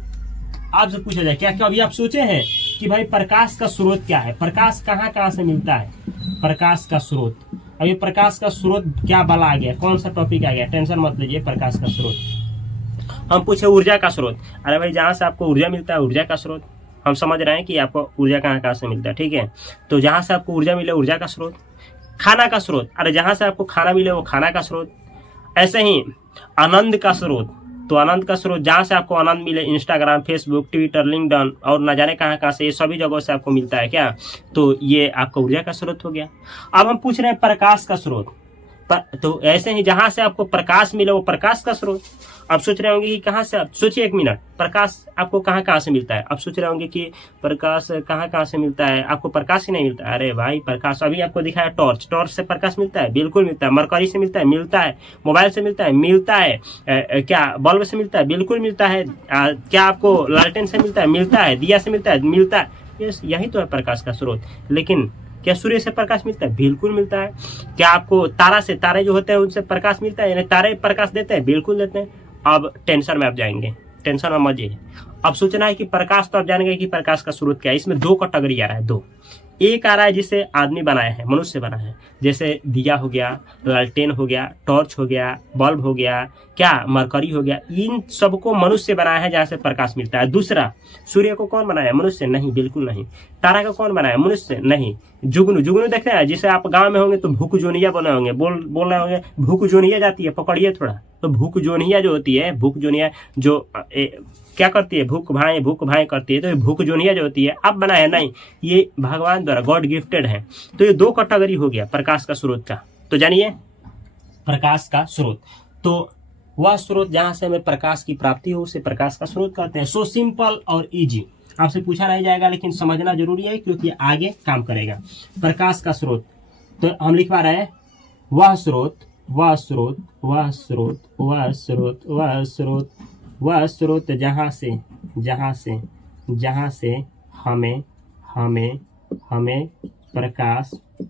आपसे पूछा जाए, क्या कभी आप सोचे हैं कि भाई प्रकाश का स्रोत क्या है, प्रकाश कहाँ कहाँ से मिलता है, प्रकाश का स्रोत। अब ये प्रकाश का स्रोत क्या वाला आ गया, कौन सा टॉपिक आ गया, टेंशन मत लीजिए। प्रकाश का स्रोत हम पूछे ऊर्जा का स्रोत, अरे भाई जहां से आपको ऊर्जा मिलता है ऊर्जा का स्रोत। हम समझ रहे हैं कि आपको ऊर्जा कहाँ कहाँ से मिलता है, ठीक है। तो जहां से आपको ऊर्जा मिले ऊर्जा का स्रोत। खाना का स्रोत, अरे जहां से आपको खाना मिले वो खाना का स्रोत। ऐसे ही आनंद का स्रोत, तो आनंद का स्रोत जहां से आपको आनंद मिले, इंस्टाग्राम, फेसबुक, ट्विटर, लिंक्डइन और न जाने कहाँ कहाँ से, ये सभी जगहों से आपको मिलता है क्या, तो ये आपका ऊर्जा का स्रोत हो गया। अब हम पूछ रहे हैं प्रकाश का स्रोत, तो ऐसे ही जहां से आपको प्रकाश मिले वो प्रकाश का स्रोत। अब सोच रहे होंगे कि कहाँ से, आप सोचिए एक मिनट, प्रकाश आपको कहाँ कहाँ से मिलता है। अब सोच रहे होंगे कि प्रकाश कहाँ कहाँ से मिलता है, आपको प्रकाश ही नहीं मिलता है। अरे भाई प्रकाश अभी आपको दिखाया टॉर्च, टॉर्च से प्रकाश मिलता है, बिल्कुल मिलता है। मरकरी से मिलता है, मिलता है। मोबाइल से मिलता है, मिलता है। क्या बल्ब से मिलता है, बिल्कुल मिलता है। क्या आपको लालटेन से मिलता है, मिलता है। दिया से मिलता है, मिलता है। यही तो है प्रकाश का स्रोत। लेकिन क्या सूर्य से प्रकाश मिलता है, बिल्कुल मिलता है। क्या आपको तारा से, तारे जो होते हैं उनसे प्रकाश मिलता है, यानी तारे प्रकाश देते हैं, बिल्कुल देते हैं। अब टेंशन में आप जाएंगे, टेंशन में मजे। अब सोचना है कि प्रकाश, तो आप जान गए कि प्रकाश का स्रोत क्या है। इसमें दो कैटेगरी आ रहा है, दो। एक आ रहा है जिसे आदमी बनाया है, मनुष्य बनाया है, जैसे दिया हो गया, लालटेन हो गया, टॉर्च हो गया, बल्ब हो गया, क्या मरकरी हो गया, इन सबको मनुष्य बनाया है जहाँ से प्रकाश मिलता है। दूसरा, सूर्य को कौन बनाया, मनुष्य? नहीं, बिल्कुल नहीं। तारा को कौन बनाया, मनुष्य? नहीं। जुगनू, जुगनू देखते हैं, जिसे आप गांव में होंगे तो भूकजोनिया बने होंगे, बोल रहे होंगे भूकजोनिया जाती है, पकड़िए थोड़ा। तो भूकजोनिया जो होती है, भूकजोनिया जो क्या करती है, भूख भाई करती है, तो ये भूकजोनिया जो होती है अब बना है, नहीं, ये भगवान द्वारा गॉड गिफ्टेड है। तो ये दो कैटेगरी हो गया प्रकाश का स्रोत का। तो जानिए प्रकाश का स्रोत, तो वह स्रोत जहां से हमें प्रकाश की प्राप्ति हो उसे प्रकाश का स्रोत कहते हैं। सो सिंपल और इजी, आपसे पूछा नहीं जाएगा लेकिन समझना जरूरी है क्योंकि आगे काम करेगा। प्रकाश का स्रोत, तो हम लिख पा रहे हैं वह स्रोत, वह स्रोत, वह स्रोत, वह स्रोत, वह स्रोत, वह स्रोत जहां से हमें प्रकाश की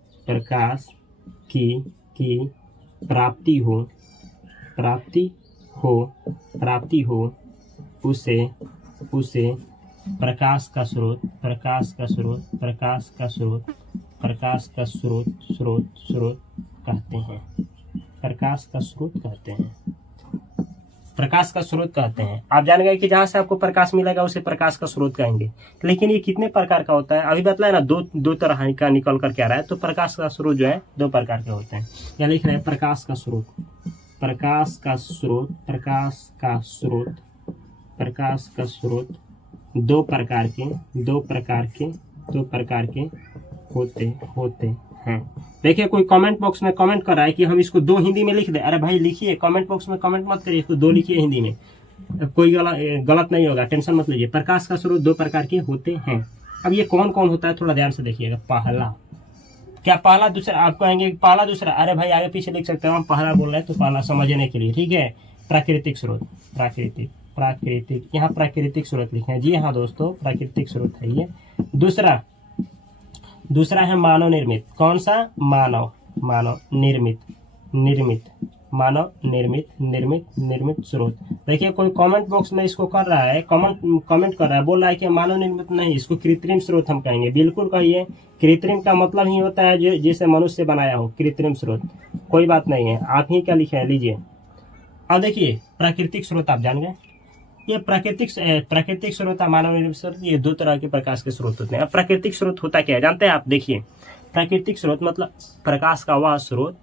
प्राप्ति हो उसे प्रकाश का स्रोत कहते हैं। प्रकाश का स्रोत कहते हैं। आप जान गए कि जहां से आपको प्रकाश मिलेगा उसे प्रकाश का स्रोत कहेंगे। लेकिन ये कितने प्रकार का होता है अभी बतलाया ना, दो तरह का निकल करके आ रहा है। तो प्रकाश का स्रोत जो है दो प्रकार के होते हैं। यहाँ लिख रहे हैं प्रकाश का स्रोत दो प्रकार के होते हैं। देखिए कोई कमेंट बॉक्स में कमेंट कर रहा है कि हम इसको दो हिंदी में लिख दे। अरे भाई लिखिए, कमेंट बॉक्स में कमेंट मत करिए, इसको दो लिखिए हिंदी में, कोई गलत नहीं होगा, टेंशन मत लीजिए। प्रकाश का स्रोत दो प्रकार के होते हैं। अब ये कौन कौन होता है थोड़ा ध्यान से देखिएगा। पहला, क्या पहला दूसरा, आप कहेंगे पहला दूसरा, अरे भाई आगे पीछे लिख सकते हैं, हम पहला बोल रहे हैं तो पहला समझने के लिए, ठीक है। प्राकृतिक स्रोत, प्राकृतिक, यहाँ प्राकृतिक स्रोत लिखे हैं। जी हाँ दोस्तों, प्राकृतिक स्रोत है ये। दूसरा है मानव निर्मित। कौन सा? मानव निर्मित स्रोत। देखिए कोई कमेंट बॉक्स में इसको कर रहा है, कमेंट कर रहा है, बोल रहा है कि मानव निर्मित नहीं, इसको कृत्रिम स्रोत हम कहेंगे। बिल्कुल कहिए, कृत्रिम का मतलब ही होता है जिसे मनुष्य बनाया हो, कृत्रिम स्रोत। कोई बात नहीं है, आप ही क्या लिखे हैं लीजिए। अब देखिए प्राकृतिक स्रोत आप जान गए। ये प्राकृतिक स्रोत, मानव निर्मित स्रोत, ये दो तरह के प्रकाश के स्रोत होते हैं। अब प्राकृतिक स्रोत होता क्या है जानते हैं आप? देखिए, प्राकृतिक स्रोत मतलब प्रकाश का वह स्रोत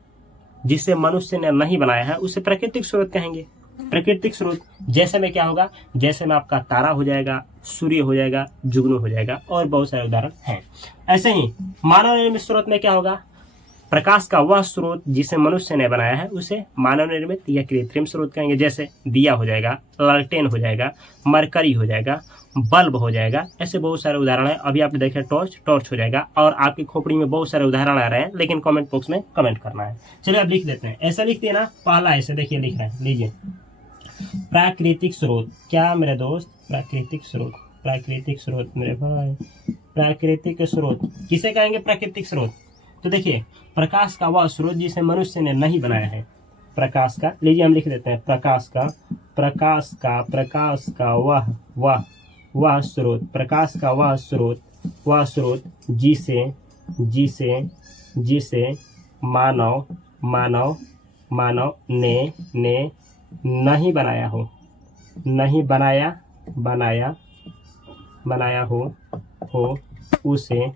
जिसे मनुष्य ने नहीं बनाया है, उसे प्राकृतिक स्रोत कहेंगे। प्राकृतिक स्रोत जैसे में क्या होगा? जैसे में आपका तारा हो जाएगा, सूर्य हो जाएगा, जुगनू हो जाएगा, और बहुत सारे उदाहरण हैं। ऐसे ही मानव निर्मित स्रोत में क्या होगा? प्रकाश का वह स्रोत जिसे मनुष्य ने बनाया है, उसे मानव निर्मित या कृत्रिम स्रोत कहेंगे। जैसे दिया हो जाएगा, लालटेन हो जाएगा, मरकरी हो जाएगा, बल्ब हो जाएगा। ऐसे बहुत सारे उदाहरण है। अभी आपने देखे टॉर्च हो जाएगा, और आपकी खोपड़ी में बहुत सारे उदाहरण आ रहे हैं, लेकिन कमेंट बॉक्स में कमेंट करना है। चलिए अब लिख देते हैं। ऐसा लिखते हैं ना, पहला ऐसे देखिए लिख रहे हैं, लीजिए प्राकृतिक स्रोत। क्या मेरे दोस्त? प्राकृतिक स्रोत, प्राकृतिक स्रोत मेरे भाई, प्राकृतिक स्रोत किसे कहेंगे? प्राकृतिक स्रोत। तो देखिए, प्रकाश का वह स्रोत जिसे मनुष्य ने नहीं बनाया है। प्रकाश का, लीजिए हम लिख देते हैं, प्रकाश का वह स्रोत, प्रकाश का वह स्रोत जिसे मानव ने नहीं बनाया हो, उसे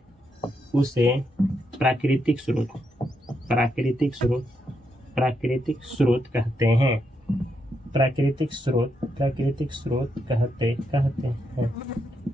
प्राकृतिक स्रोत कहते हैं। प्राकृतिक स्रोत कहते हैं,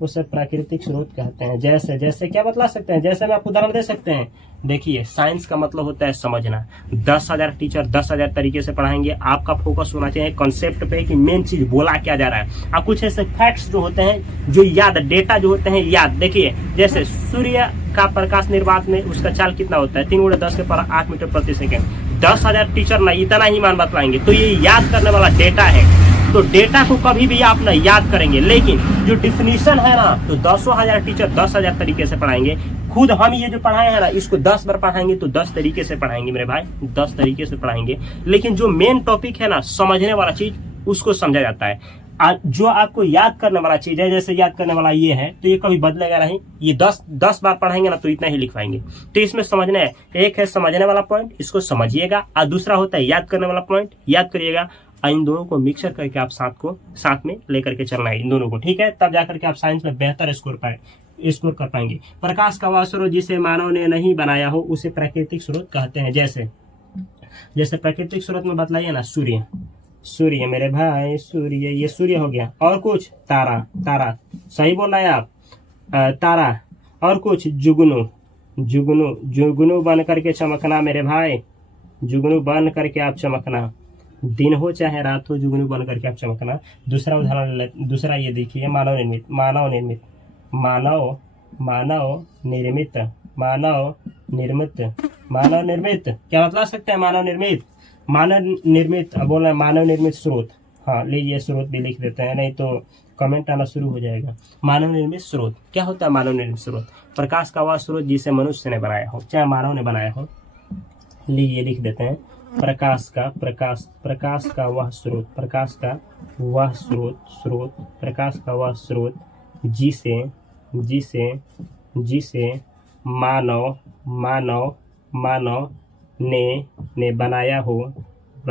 उसे प्राकृतिक स्रोत कहते हैं। जैसे क्या बतला सकते हैं? जैसे में आप उदाहरण दे सकते हैं। देखिए, साइंस का मतलब होता है समझना। 10,000 टीचर 10,000 तरीके से पढ़ाएंगे, आपका फोकस होना चाहिए कंसेप्ट पे कि मेन चीज बोला क्या जा रहा है। अब कुछ ऐसे फैक्ट्स जो होते हैं, जो डेटा जो होते हैं याद। देखिए, जैसे सूर्य का प्रकाश निर्वात में उसका चाल कितना होता है? 3 × 10⁸ मीटर प्रति सेकेंड। 10,000 टीचर ना इतना ही मान बतलाएंगे, तो ये याद करने वाला डेटा है। तो डेटा को कभी भी आप ना याद करेंगे, लेकिन जो डिफिनीशन है ना, तो 10,000 टीचर 10,000 तरीके से पढ़ाएंगे। खुद हम ये जो पढ़ाए हैं ना, इसको 10 बार पढ़ाएंगे तो 10 तरीके से पढ़ाएंगे मेरे भाई, 10 तरीके से पढ़ाएंगे। लेकिन जो मेन टॉपिक है ना, समझने वाला चीज, उसको समझा जाता है। जो आपको याद करने वाला चीज है, जैसे याद करने वाला ये है, तो ये कभी बदलेगा नहीं। ये 10 बार पढ़ाएंगे ना, तो इतना ही लिख पाएंगे। तो इसमें समझना है, एक है समझने वाला पॉइंट, इसको समझिएगा, और दूसरा होता है याद करने वाला पॉइंट, याद करिएगा। इन दोनों को मिक्सर करके आप साथ में लेकर के चलना है, इन दोनों को, ठीक है? तब जाकर के आप साइंस में बेहतर स्कोर कर पाएंगे। प्रकाश का वह स्रोत जिसे मानव ने नहीं बनाया हो, उसे प्राकृतिक स्रोत कहते हैं। जैसे प्राकृतिक स्रोत में बतलाइए ना, सूर्य मेरे भाई, सूर्य, ये सूर्य हो गया। और कुछ? तारा, सही बोल रहे हैं आप, तारा। और कुछ? जुगनू बन करके चमकना मेरे भाई, जुगनू बन करके आप चमकना। दिन हो चाहे रात हो, जुगनू बन करके आप चमकना। दूसरा उदाहरण, दूसरा ये देखिए, मानव निर्मित। क्या बतला सकते हैं? मानव निर्मित बोल रहे हैं, मानव निर्मित स्रोत। हाँ, लीजिए स्रोत भी लिख देते हैं, नहीं तो कमेंट आना शुरू हो जाएगा। मानव निर्मित स्रोत क्या होता है? मानव निर्मित स्रोत प्रकाश का वह स्रोत जिसे मनुष्य ने बनाया हो, चाहे मानव ने बनाया हो। लीजिए लिख देते हैं, प्रकाश का वह स्रोत जिसे मानव ने बनाया हो, उसे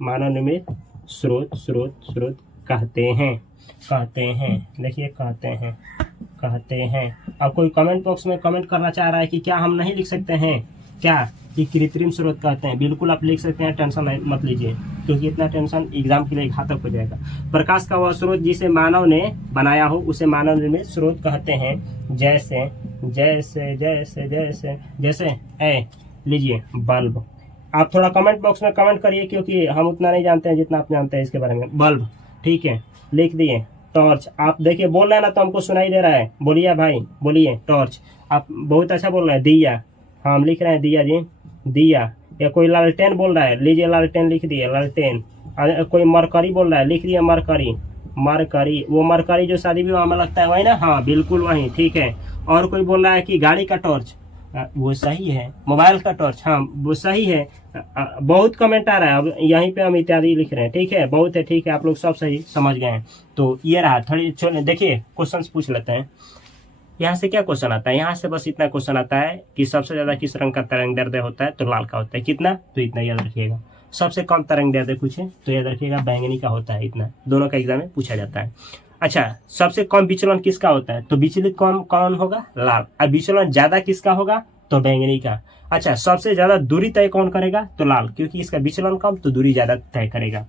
मानव निर्मित स्रोत कहते हैं। देखिए, कहते हैं। अब कोई कमेंट बॉक्स में कमेंट करना चाह रहा है कि क्या हम नहीं लिख सकते हैं क्या कि कृत्रिम स्रोत कहते हैं? बिल्कुल आप लिख सकते हैं, टेंशन मत लीजिए, क्योंकि इतना टेंशन एग्जाम के लिए घातक हो जाएगा। प्रकाश का वह स्रोत जिसे मानव ने बनाया हो, उसे मानव निर्मित स्रोत कहते हैं। जैसे लीजिए बल्ब। आप थोड़ा कमेंट बॉक्स में कमेंट करिए, क्योंकि हम उतना नहीं जानते हैं जितना आप जानते हैं इसके बारे में। बल्ब, ठीक है, लिख दिए। टॉर्च, आप देखिए बोल रहे हैं ना, तो हमको सुनाई दे रहा है, बोलिए भाई, बोलिए। टॉर्च, आप बहुत अच्छा बोल रहे हैं। दिया, हम लिख रहे हैं दिया जी, दिया। या कोई लालटेन बोल रहा है, लीजिए लालटेन लिख दिए, लालटेन। कोई मरकरी बोल रहा है, लिख दिया मरकरी। वो मरकरी जो शादी विवाह में लगता है, वही ना? हाँ, बिल्कुल वही, ठीक है। और कोई बोल रहा है कि गाड़ी का टॉर्च, वो सही है। मोबाइल का टॉर्च, हाँ वो सही है। बहुत कमेंट आ रहा है, अब यहीं पे हम इत्यादि लिख रहे हैं, ठीक है, बहुत है, ठीक है, आप लोग सब सही समझ गए हैं। तो ये रहा, थोड़ी देखिए क्वेश्चंस पूछ लेते हैं। यहाँ से क्या क्वेश्चन आता है, यहाँ से बस इतना क्वेश्चन आता है कि सबसे ज्यादा किस रंग का तरंग दैर्ध्य होता है, तो लाल का होता है। कितना, तो इतना याद रखिएगा। सबसे कम तरंग दैर्ध्य पूछे तो याद रखिएगा बैंगनी का होता है, इतना। दोनों का एग्जाम में पूछा जाता है। अच्छा, सबसे कम विचलन किसका होता है, तो विचलित कौन होगा, लाल। अब विचलन ज्यादा किसका होगा, तो बैंगनी का। अच्छा, सबसे ज्यादा दूरी तय कौन करेगा, तो लाल, क्योंकि इसका विचलन कम तो दूरी ज्यादा तय करेगा।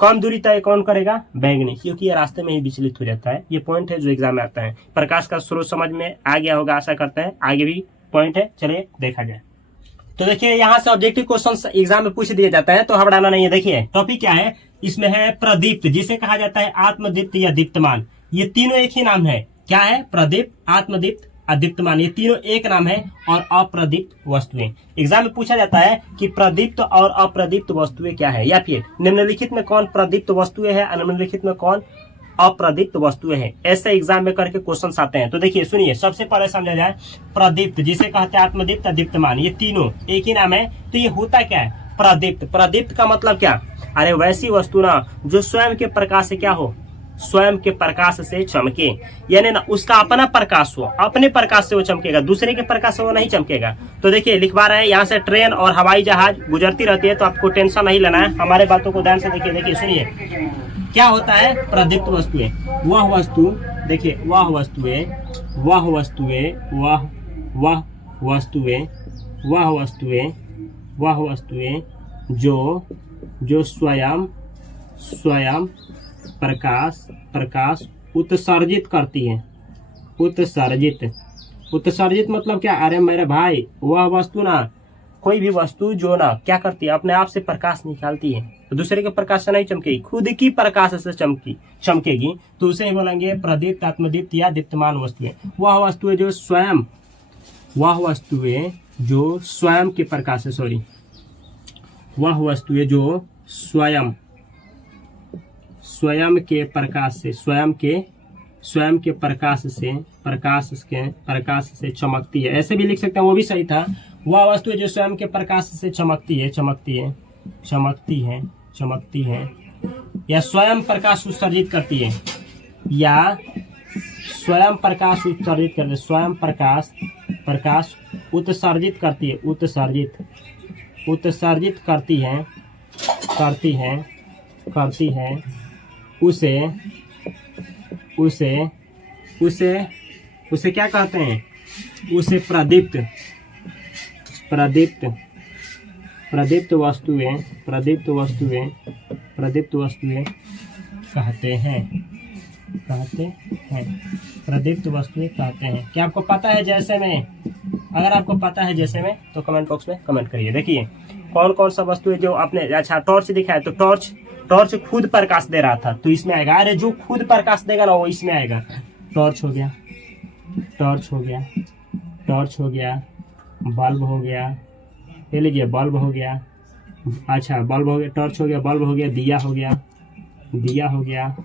कम दूरी तय कौन करेगा, बैंगनी, क्योंकि ये रास्ते में ही विचलित हो जाता है। ये पॉइंट है जो एग्जाम में आता है। प्रकाश का स्रोत समझ में आ गया होगा, आशा करते हैं। आगे भी पॉइंट है, चलिए देखा जाए। तो देखिए यहाँ से ऑब्जेक्टिव क्वेश्चन एग्जाम में पूछ दिए जाता है, तो घबराना नहीं है। देखिए टॉपिक क्या है, इसमें है प्रदीप्त, जिसे कहा जाता है आत्मदीप्त या दीप्तमान। ये तीनों एक ही नाम है। क्या है, प्रदीप्त, आत्मदीप्त, अदीप्तमान, ये तीनों एक नाम है। और अप्रदीप्त वस्तुएं, एग्जाम में पूछा जाता है कि प्रदीप्त और अप्रदीप्त वस्तुएं क्या है, या फिर निम्नलिखित में कौन प्रदीप्त वस्तुएं है, निम्नलिखित में कौन अप्रदीप्त वस्तुएं हैं। ऐसे एग्जाम में करके क्वेश्चन आते हैं। तो देखिए सुनिए, सबसे पहले समझा जाए प्रदीप्त, जिसे कहते हैं आत्मदीप्त, दीप्तमान, ये तीनों एक ही नाम है। तो ये होता क्या है, प्रदीप्त। प्रदीप्त का मतलब क्या, अरे वैसी वस्तु ना जो स्वयं के प्रकाश से क्या हो, स्वयं के प्रकाश से चमके, यानी ना उसका अपना प्रकाश हो, अपने प्रकाश से वो चमकेगा, दूसरे के प्रकाश से वो नहीं चमकेगा। तो देखिए लिखवा रहे हैं, यहाँ से ट्रेन और हवाई जहाज गुजरती रहती है, तो आपको टेंशन नहीं लेना है, हमारे बातों को ध्यान से देखिए। देखिए सुनिए क्या होता है, प्रदीप्त वस्तुएं, वह वस्तु, देखिए वह वस्तुएं, वह वस्तुएं, वह वस्तुएं, वह वस्तुएं, वह वस्तुएं जो स्वयं प्रकाश उत्सर्जित करती है। उत्सर्जित मतलब क्या, अरे मेरे भाई वह वस्तु ना, कोई भी वस्तु जो ना क्या करती है, अपने आप से प्रकाश निकालती है, तो दूसरे के प्रकाश से नहीं चमकेगी, खुद की प्रकाश से चमकेगी, तो उसे बोलेंगे प्रदीप्त, आत्मदीप्त या दीप्तमान वस्तुएं। वह वस्तुएं जो स्वयं के प्रकाश से, सॉरी, वह वस्तुएं जो स्वयं के प्रकाश से, स्वयं के प्रकाश से चमकती है। ऐसे भी लिख सकते हैं, वो भी सही था। वह वस्तु जो स्वयं के प्रकाश से चमकती है, या स्वयं प्रकाश उत्सर्जित करती है, या स्वयं प्रकाश उत्सर्जित करती है, स्वयं प्रकाश उत्सर्जित करती है, उत्सर्जित करती है, उसे क्या कहते हैं, उसे प्रदीप्त वस्तुएं कहते हैं। प्रदीप्त वस्तुएं कहते हैं। क्या आपको पता है जैसे में, अगर आपको पता है जैसे में तो कमेंट बॉक्स में कमेंट करिए। देखिए कौन कौन सा वस्तु है जो आपने, अच्छा टॉर्च दिखाया, तो टॉर्च खुद प्रकाश दे रहा था, तो इसमें आएगा। अरे जो खुद प्रकाश देगा ना वो इसमें आएगा। टॉर्च हो गया, बल्ब हो गया, ये लीजिए बल्ब हो गया, अच्छा बल्ब हो गया, टॉर्च हो गया, बल्ब हो गया, दिया हो गया,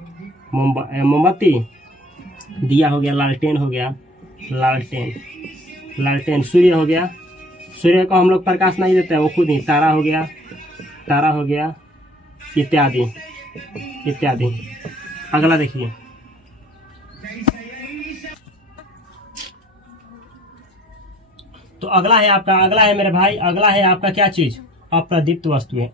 मोमबत्ती, दिया हो गया, लालटेन हो गया, लालटेन, सूर्य हो गया, सूर्य को हम लोग प्रकाश नहीं देते हैं, वो खुद ही, तारा हो गया, इत्यादि। अगला देखिए, तो अगला है मेरे भाई, अगला है आपका क्या चीज, अप्रदीप्त वस्तुएं।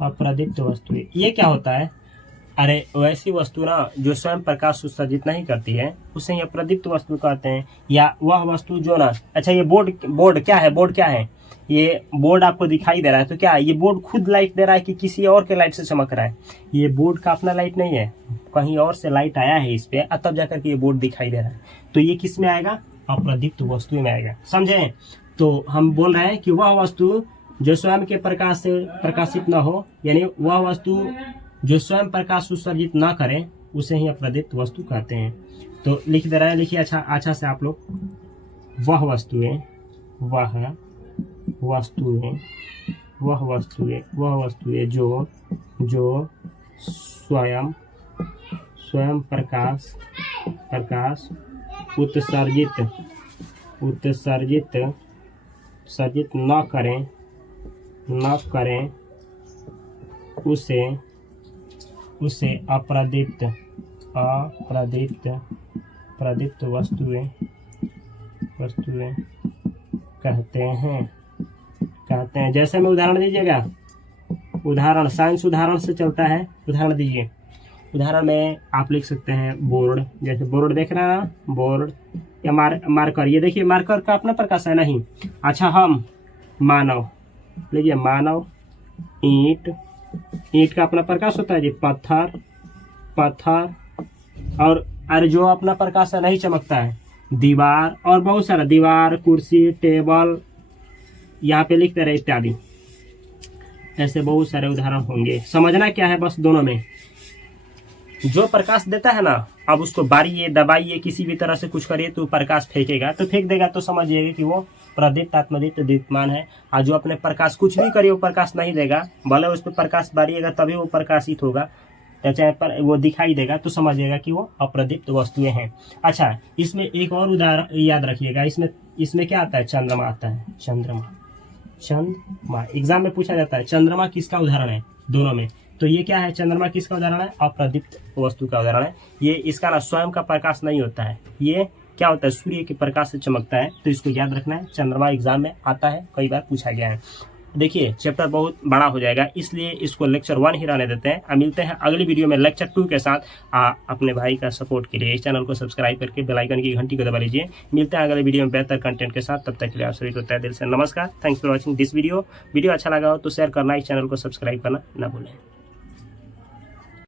अप्रदीप्त वस्तुएं, ये क्या होता है, अरे वैसी वस्तु ना जो स्वयं प्रकाश उत्सर्जित नहीं करती है, उसे ही अप्रदीप्त वस्तु कहते हैं। या वह वस्तु जो ना, अच्छा ये बोर्ड क्या है, ये बोर्ड आपको दिखाई दे रहा है, तो क्या ये बोर्ड खुद लाइट दे रहा है कि किसी और के लाइट से चमक रहा है? ये बोर्ड का अपना लाइट नहीं है, कहीं और से लाइट आया है इस पे, तब जाकर के ये बोर्ड दिखाई दे रहा है। तो ये किस में आएगा, अप्रदीप्त वस्तु में आएगा, समझे? तो हम बोल रहे हैं कि वह वस्तु जो स्वयं के प्रकाश से प्रकाशित न हो, यानी वह वस्तु जो स्वयं प्रकाश उत्सर्जित न करे, उसे ही अप्रदीप्त वस्तु कहते हैं। तो लिख दे रहे हैं, लिखिए अच्छा से आप लोग, वह वस्तुएं जो स्वयं प्रकाश उत्सर्जित न करें, उसे अप्रदीप्त वस्तुएं कहते हैं। जैसे में उदाहरण दीजिएगा, उदाहरण साइंस उदाहरण से चलता है। उदाहरण दीजिए, उदाहरण में आप लिख सकते हैं बोर्ड। जैसे बोर्ड देख रहे हैं, बोर्ड या मार्कर। ये देखिए मार्कर का अपना प्रकाश है नहीं। अच्छा, हम मानव लीजिए, मानव। ईंट का अपना प्रकाश होता है जी। पत्थर और जो अपना प्रकाश है नहीं चमकता है, दीवार। और बहुत सारा, दीवार, कुर्सी, टेबल, यहाँ पे लिखते रहे इत्यादि। ऐसे बहुत सारे उदाहरण होंगे। समझना क्या है बस, दोनों में जो प्रकाश देता है ना, अब उसको बारिए दबाइए किसी भी तरह से कुछ करिए तो प्रकाश फेंकेगा, तो फेंक देगा, तो समझिएगा कि वो प्रदीप्त, आत्मदीप्त, दीप्तमान है। और जो अपने प्रकाश कुछ भी करिए वो प्रकाश नहीं देगा, भले उस पर प्रकाश बारिएगा तभी वो प्रकाशित होगा, चाहे पर वो दिखाई देगा, तो समझिएगा कि वो अप्रदीप्त वस्तुएं हैं। अच्छा, इसमें एक और उदाहरण याद रखिएगा। इसमें क्या आता है? चंद्रमा आता है। चंद्रमा एग्जाम में पूछा जाता है, चंद्रमा किसका उदाहरण है? दोनों में। तो ये क्या है? चंद्रमा किसका उदाहरण है? अप्रदीप्त वस्तु का उदाहरण है। ये इसका ना स्वयं का प्रकाश नहीं होता है, ये क्या होता है? सूर्य के प्रकाश से चमकता है। तो इसको याद रखना है, चंद्रमा एग्जाम में आता है, कई बार पूछा गया है। देखिए चैप्टर बहुत बड़ा हो जाएगा, इसलिए इसको लेक्चर 1 ही रहने देते हैं। अब मिलते हैं अगली वीडियो में लेक्चर 2 के साथ। अपने भाई का सपोर्ट के लिए इस चैनल को सब्सक्राइब करके बेल आइकन की घंटी को दबा लीजिए। मिलते हैं अगले वीडियो में बेहतर कंटेंट के साथ। तब तक के लिए आप सभी को तहे दिल से नमस्कार। Thanks for watching this video. Video अच्छा लगा हो तो शेयर करना, इस चैनल को सब्सक्राइब करना ना भूलें।